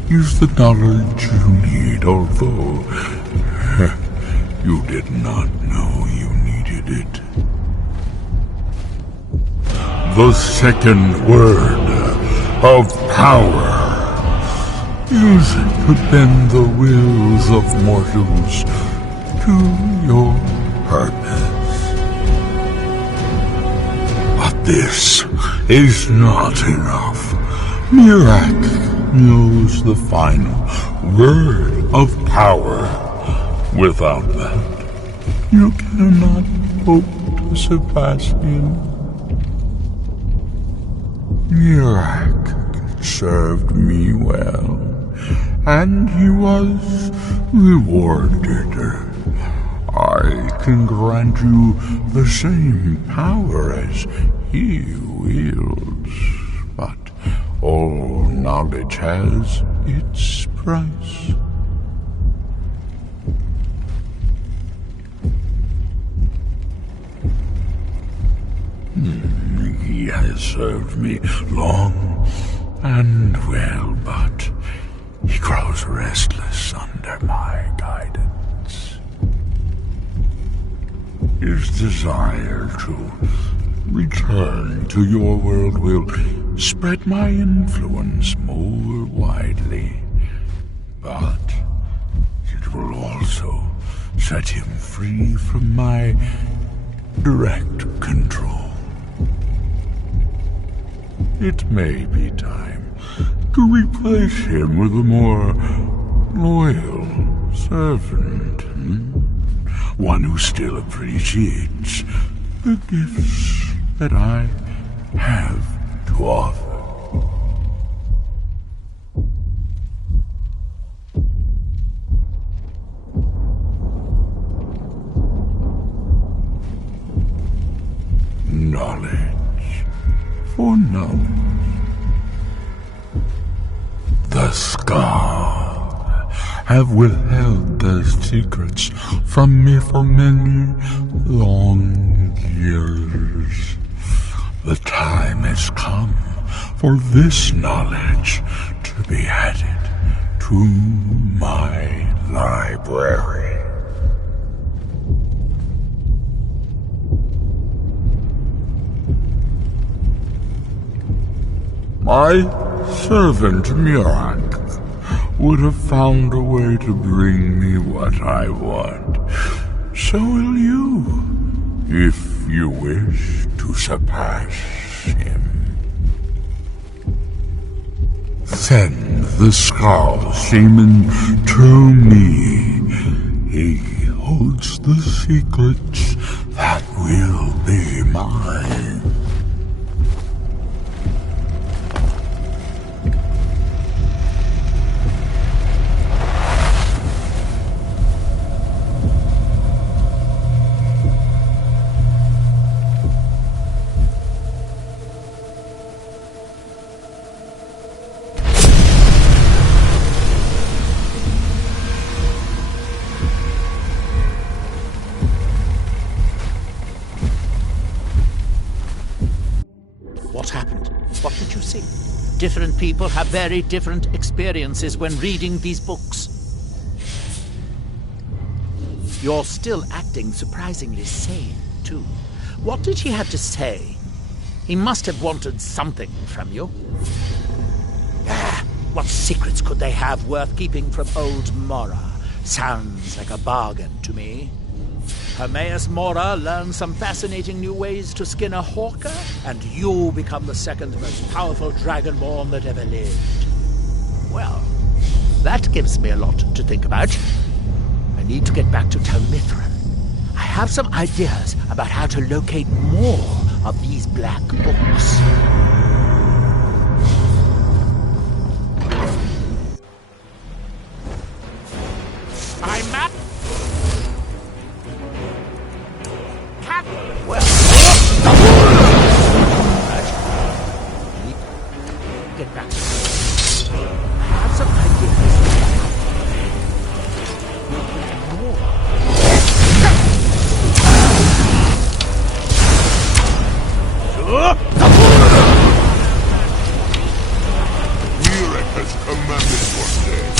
is the knowledge you need, although you did not know you needed it. The second word of power. Use it to bend the wills of mortals to your purpose. But this is not enough. Mirak knows the final word of power. Without that, you cannot hope to surpass him. Mirak served me well, and he was rewarded. I can grant you the same power as he wields, but all knowledge has its price. He has served me long and well, but he grows restless under my guidance. His desire to return to your world will spread my influence more widely, but it will also set him free from my direct control. It may be time to replace him with a more loyal servant. One who still appreciates the gifts that I have to offer. Knowledge for knowledge. The Scar have withheld their secrets from me for many long years. The time has come for this knowledge to be added to my library. My servant Mirak would have found a way to bring me what I want. So will you, if you wish to surpass him. Send the Skull Shaman to me. He holds the secrets that will be mine. What happened? What did you see? different people have very different experiences when reading these books. You're still acting surprisingly sane, too. What did he have to say? He must have wanted something from you. What secrets could they have worth keeping from old Mora? Sounds like a bargain to me. Hermaeus Mora learns some fascinating new ways to skin a hawker, and you become the second most powerful dragonborn that ever lived. Well, that gives me a lot to think about. I need to get back to Telmithran. I have some ideas about how to locate more of these black books. I'm not... Get back to it. I have some ideas. Mirek has commanded for death.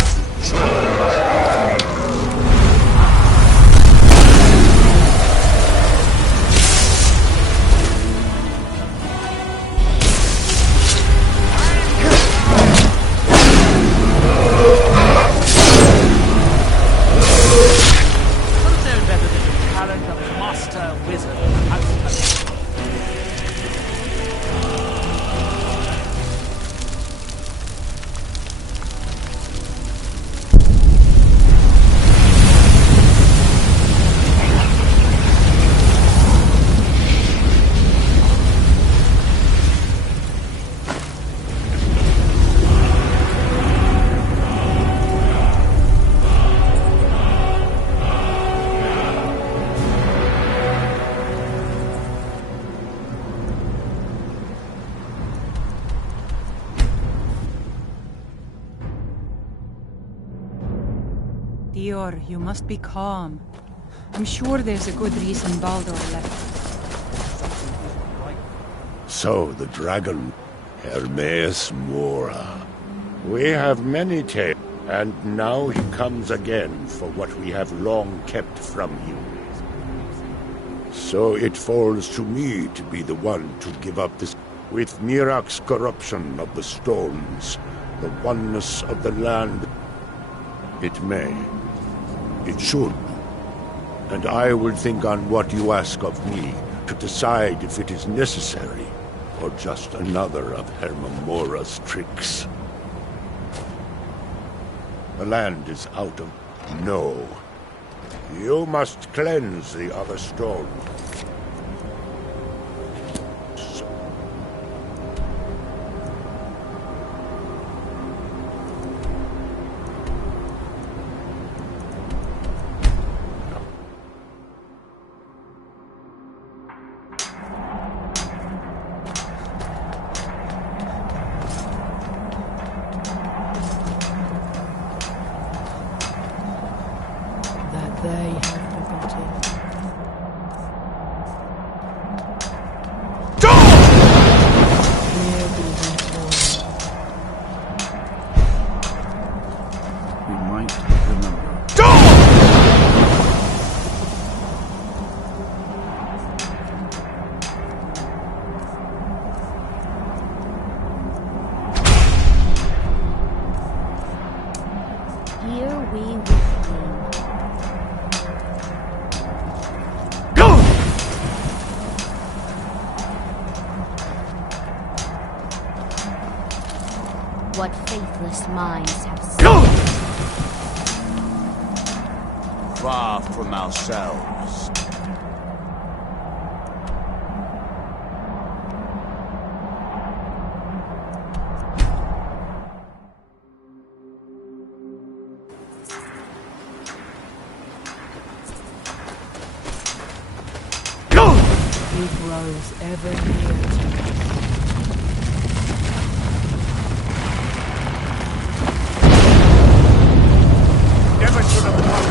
Dior, you must be calm. I'm sure there's a good reason Baldur left. So the dragon, Hermaeus Mora. We have many tales, and now he comes again for what we have long kept from him. So it falls to me to be the one to give up this. With Mirak's corruption of the stones, the oneness of the land, it may. It should. And I will think on what you ask of me to decide if it is necessary or just another of Hermamora's tricks. The land is out of... No. You must cleanse the other stone. They have forgotten. We might remember. Here we will. What faithless minds have seen. Far from ourselves. He grows ever nearer to me. Never should have come.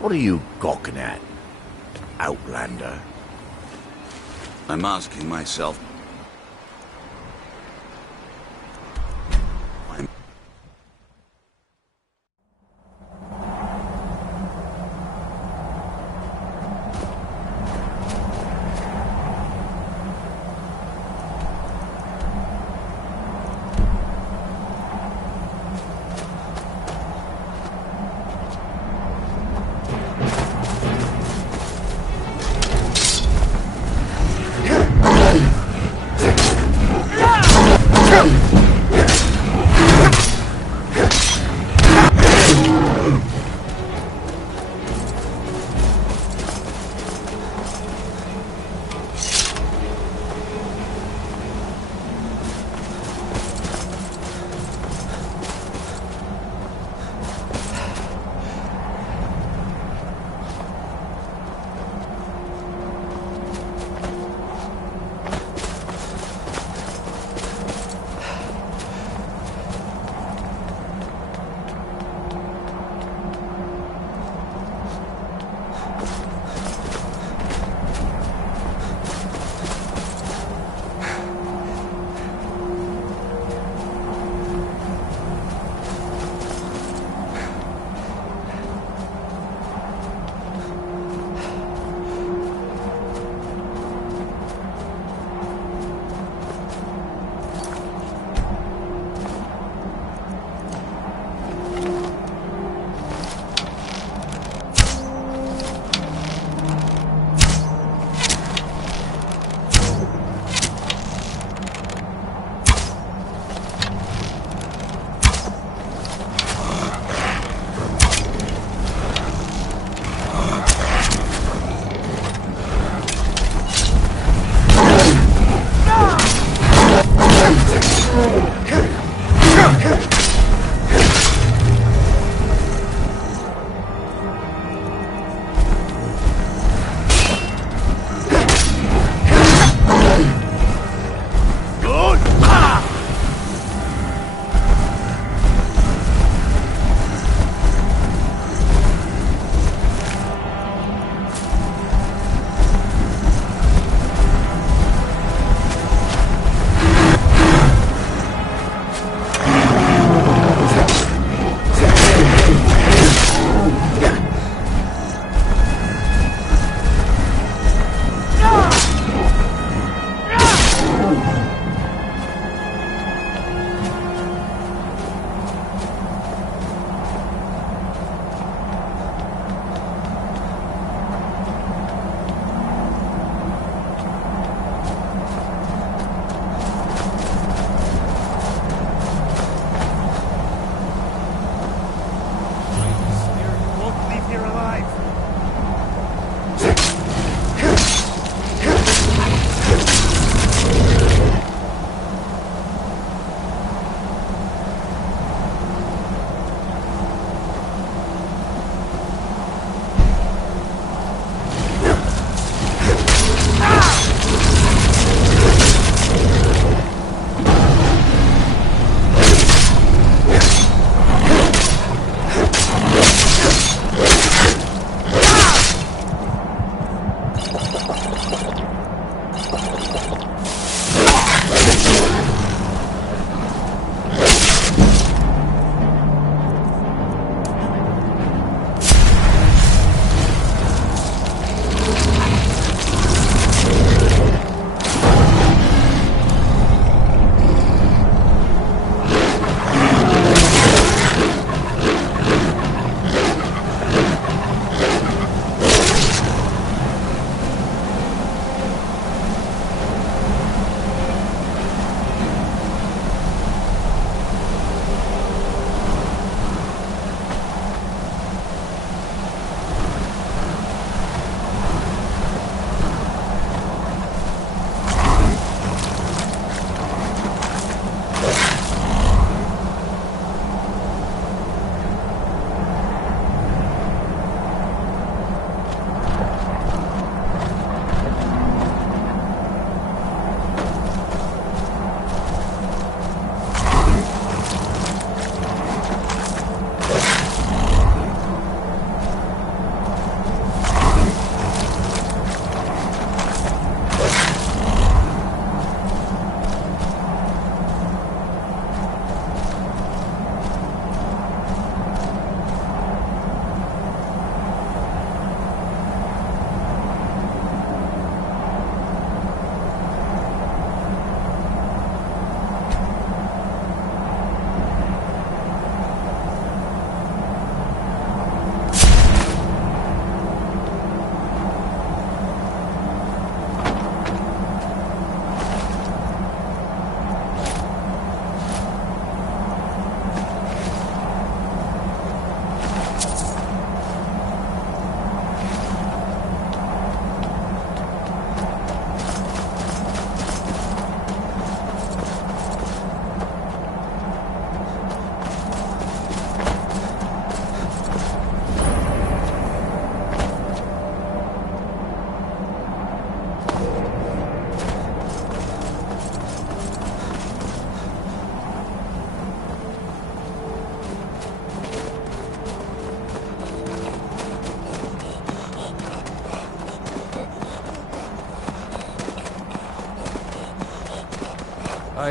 What are you gawking at, Outlander? I'm asking myself.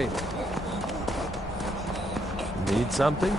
right. Need something?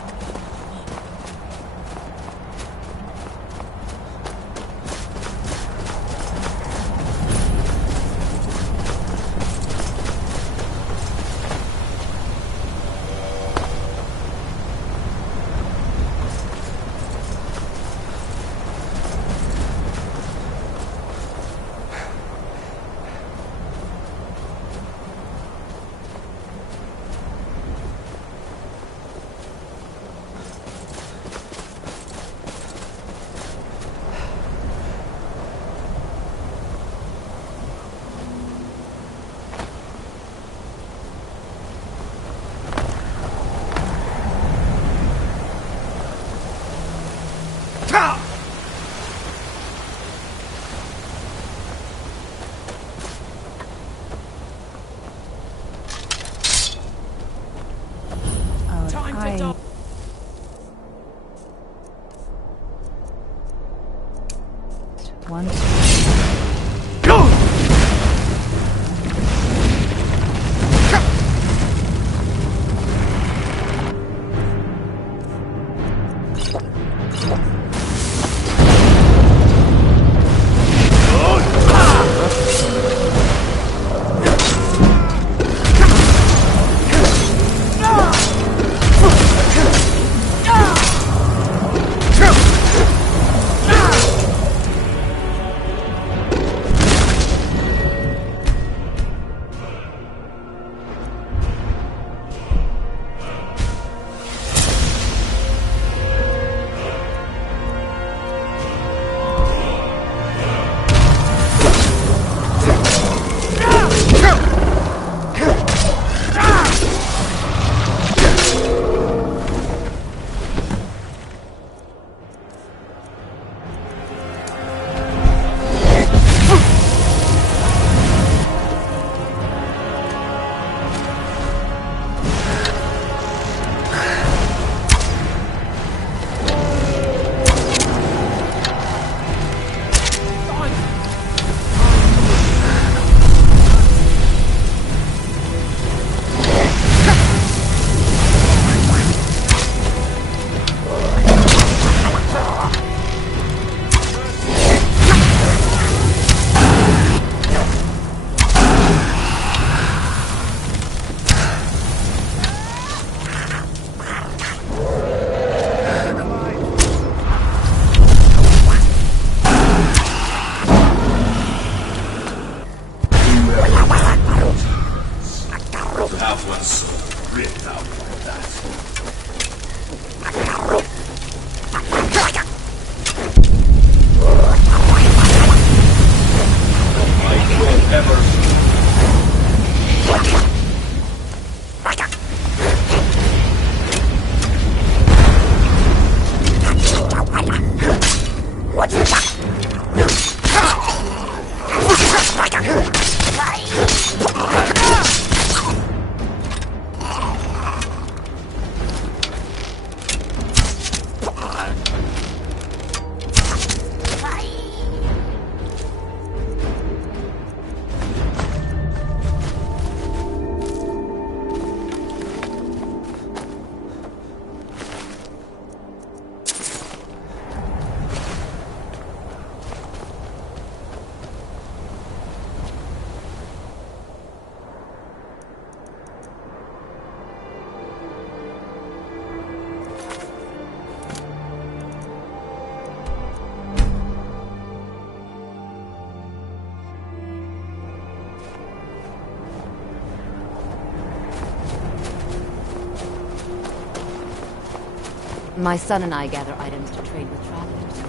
My son and I gather items to trade with travelers.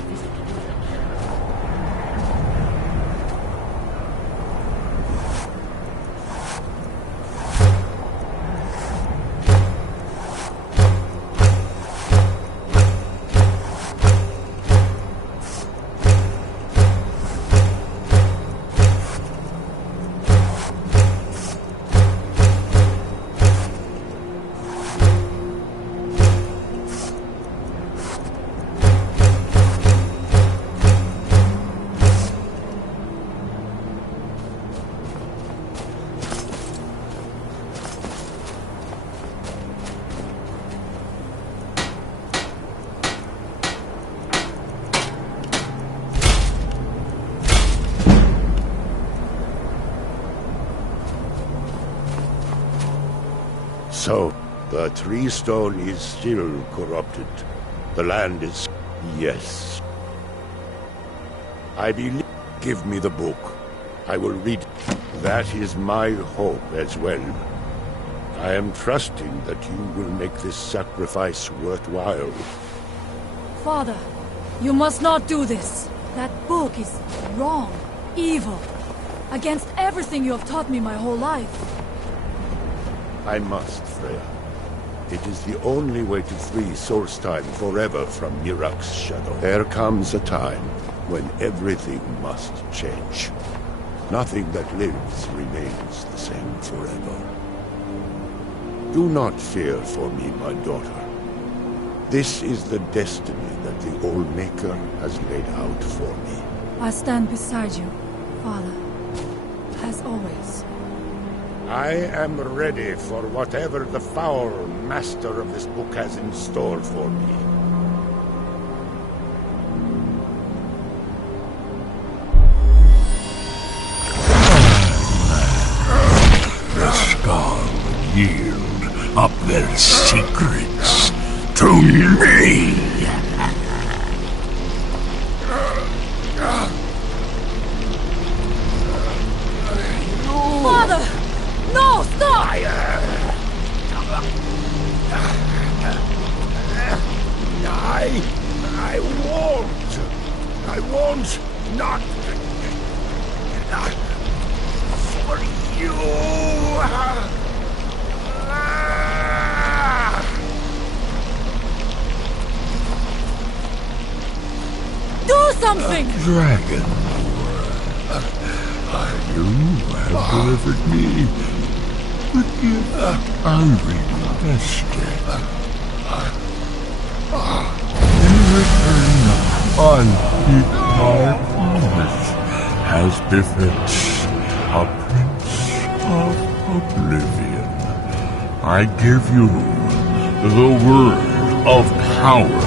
So, the tree stone is still corrupted. The land is... yes. I believe... Give me the book. I will read. That is my hope as well. I am trusting that you will make this sacrifice worthwhile. Father, you must not do this. That book is wrong, evil, against everything you have taught me my whole life. I must, Freya. It is the only way to free Solstheim forever from Mirak's shadow. There comes a time when everything must change. Nothing that lives remains the same forever. Do not fear for me, my daughter. This is the destiny that the Old Maker has laid out for me. I stand beside you, Father, as always. I am ready for whatever the foul master of this book has in store for me. The Skull yield up their secrets to me. Father! No, stop! I won't not for you. Do something! Dragon, you have delivered me the gift I requested. In return, I keep my promise as befits a prince of oblivion. I give you the word of power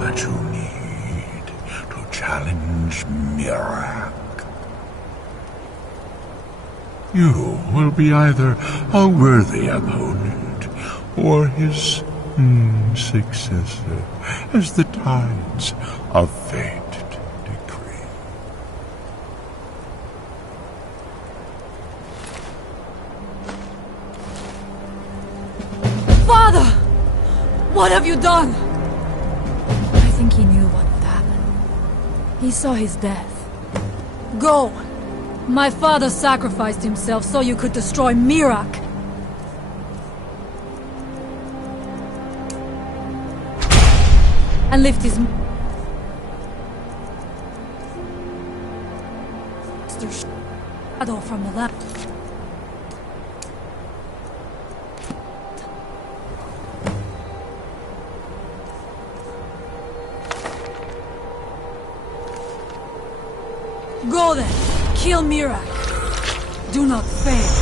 that you need to challenge Mirak. You will be either a worthy opponent or his successor, as the tides of fate decree. Father! What have you done? I think he knew what would happen. He saw his death. Go! My father sacrificed himself so you could destroy Mirak. And lift his shadow from the land. Go then! Kill Mirak! Do not fail!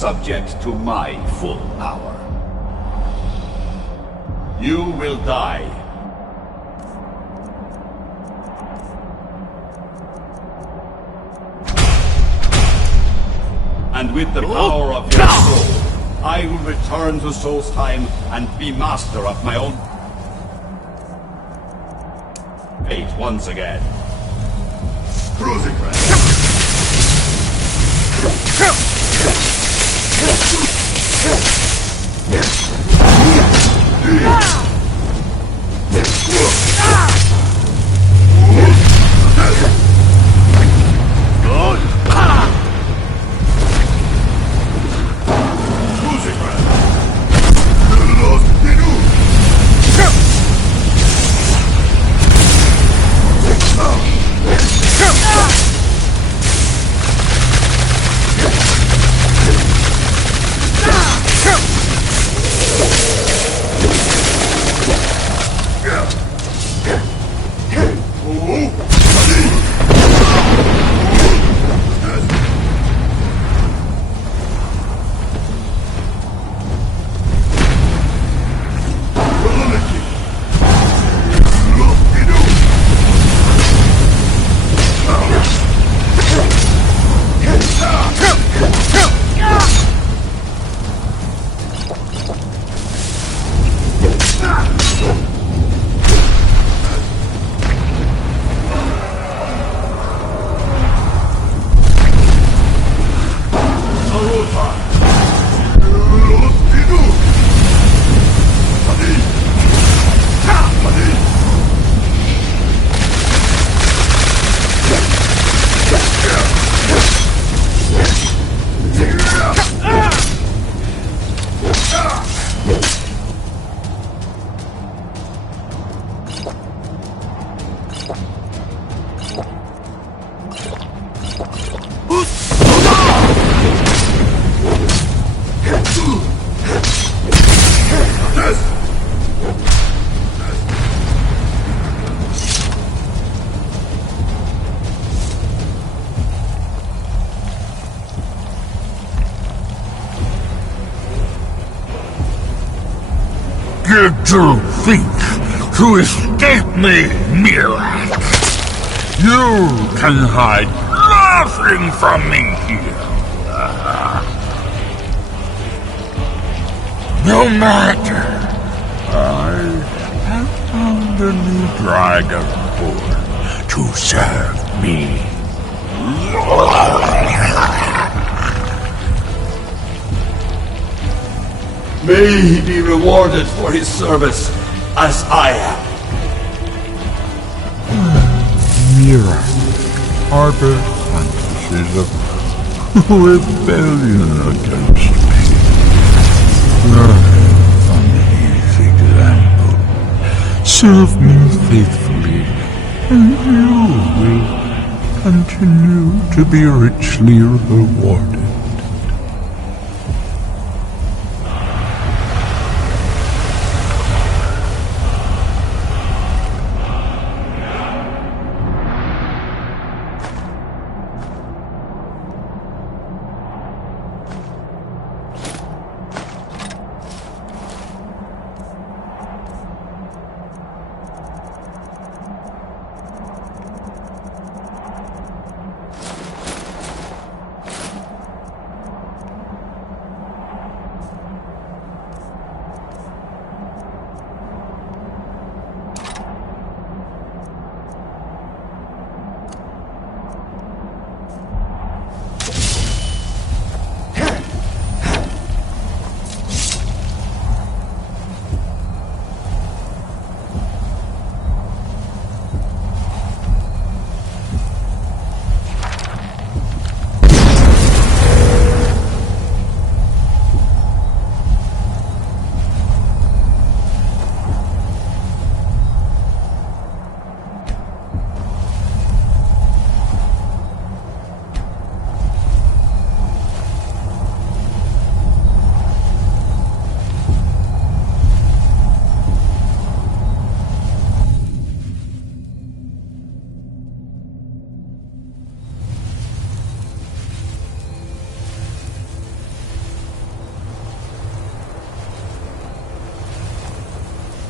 Subject to my full power. You will die. And with the power of your soul, I will return to Soul's time and be master of my own fate once again. Cruising did you think to escape me, Mirak? You can hide nothing from me here. No matter. I have found a new dragonborn to serve me. May he be rewarded for his service, as I am. Mira harbors fantasies of rebellion against me. Learn from his example. Serve me faithfully, and you will continue to be richly rewarded.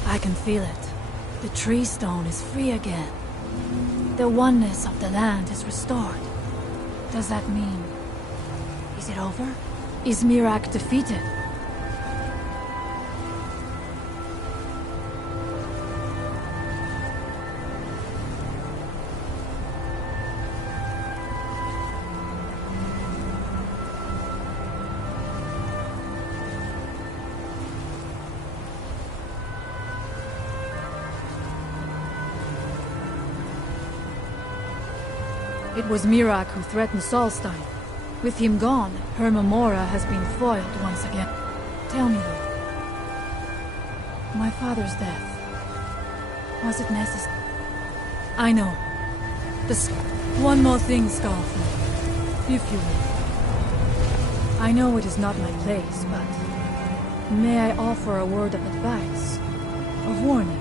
I can feel it. The tree stone is free again. The oneness of the land is restored. Does that mean... is it over? Is Mirak defeated? It was Mirak who threatened Solstein. With him gone, Hermamora has been foiled once again. Tell me though, my father's death, was it necessary? I know. One more thing, Scarfman, if you will. I know it is not my place, but may I offer a word of advice, of warning?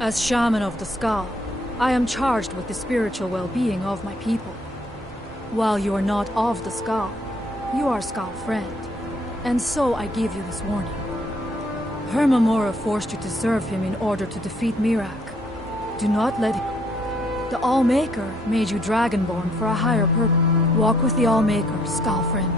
As shaman of the Skull, I am charged with the spiritual well-being of my people. While you are not of the Skull, you are Skull friend, and so I give you this warning. Hermamora forced you to serve him in order to defeat Mirak. Do not let him... The All-Maker made you Dragonborn for a higher purpose. Walk with the All-Maker, Skull friend.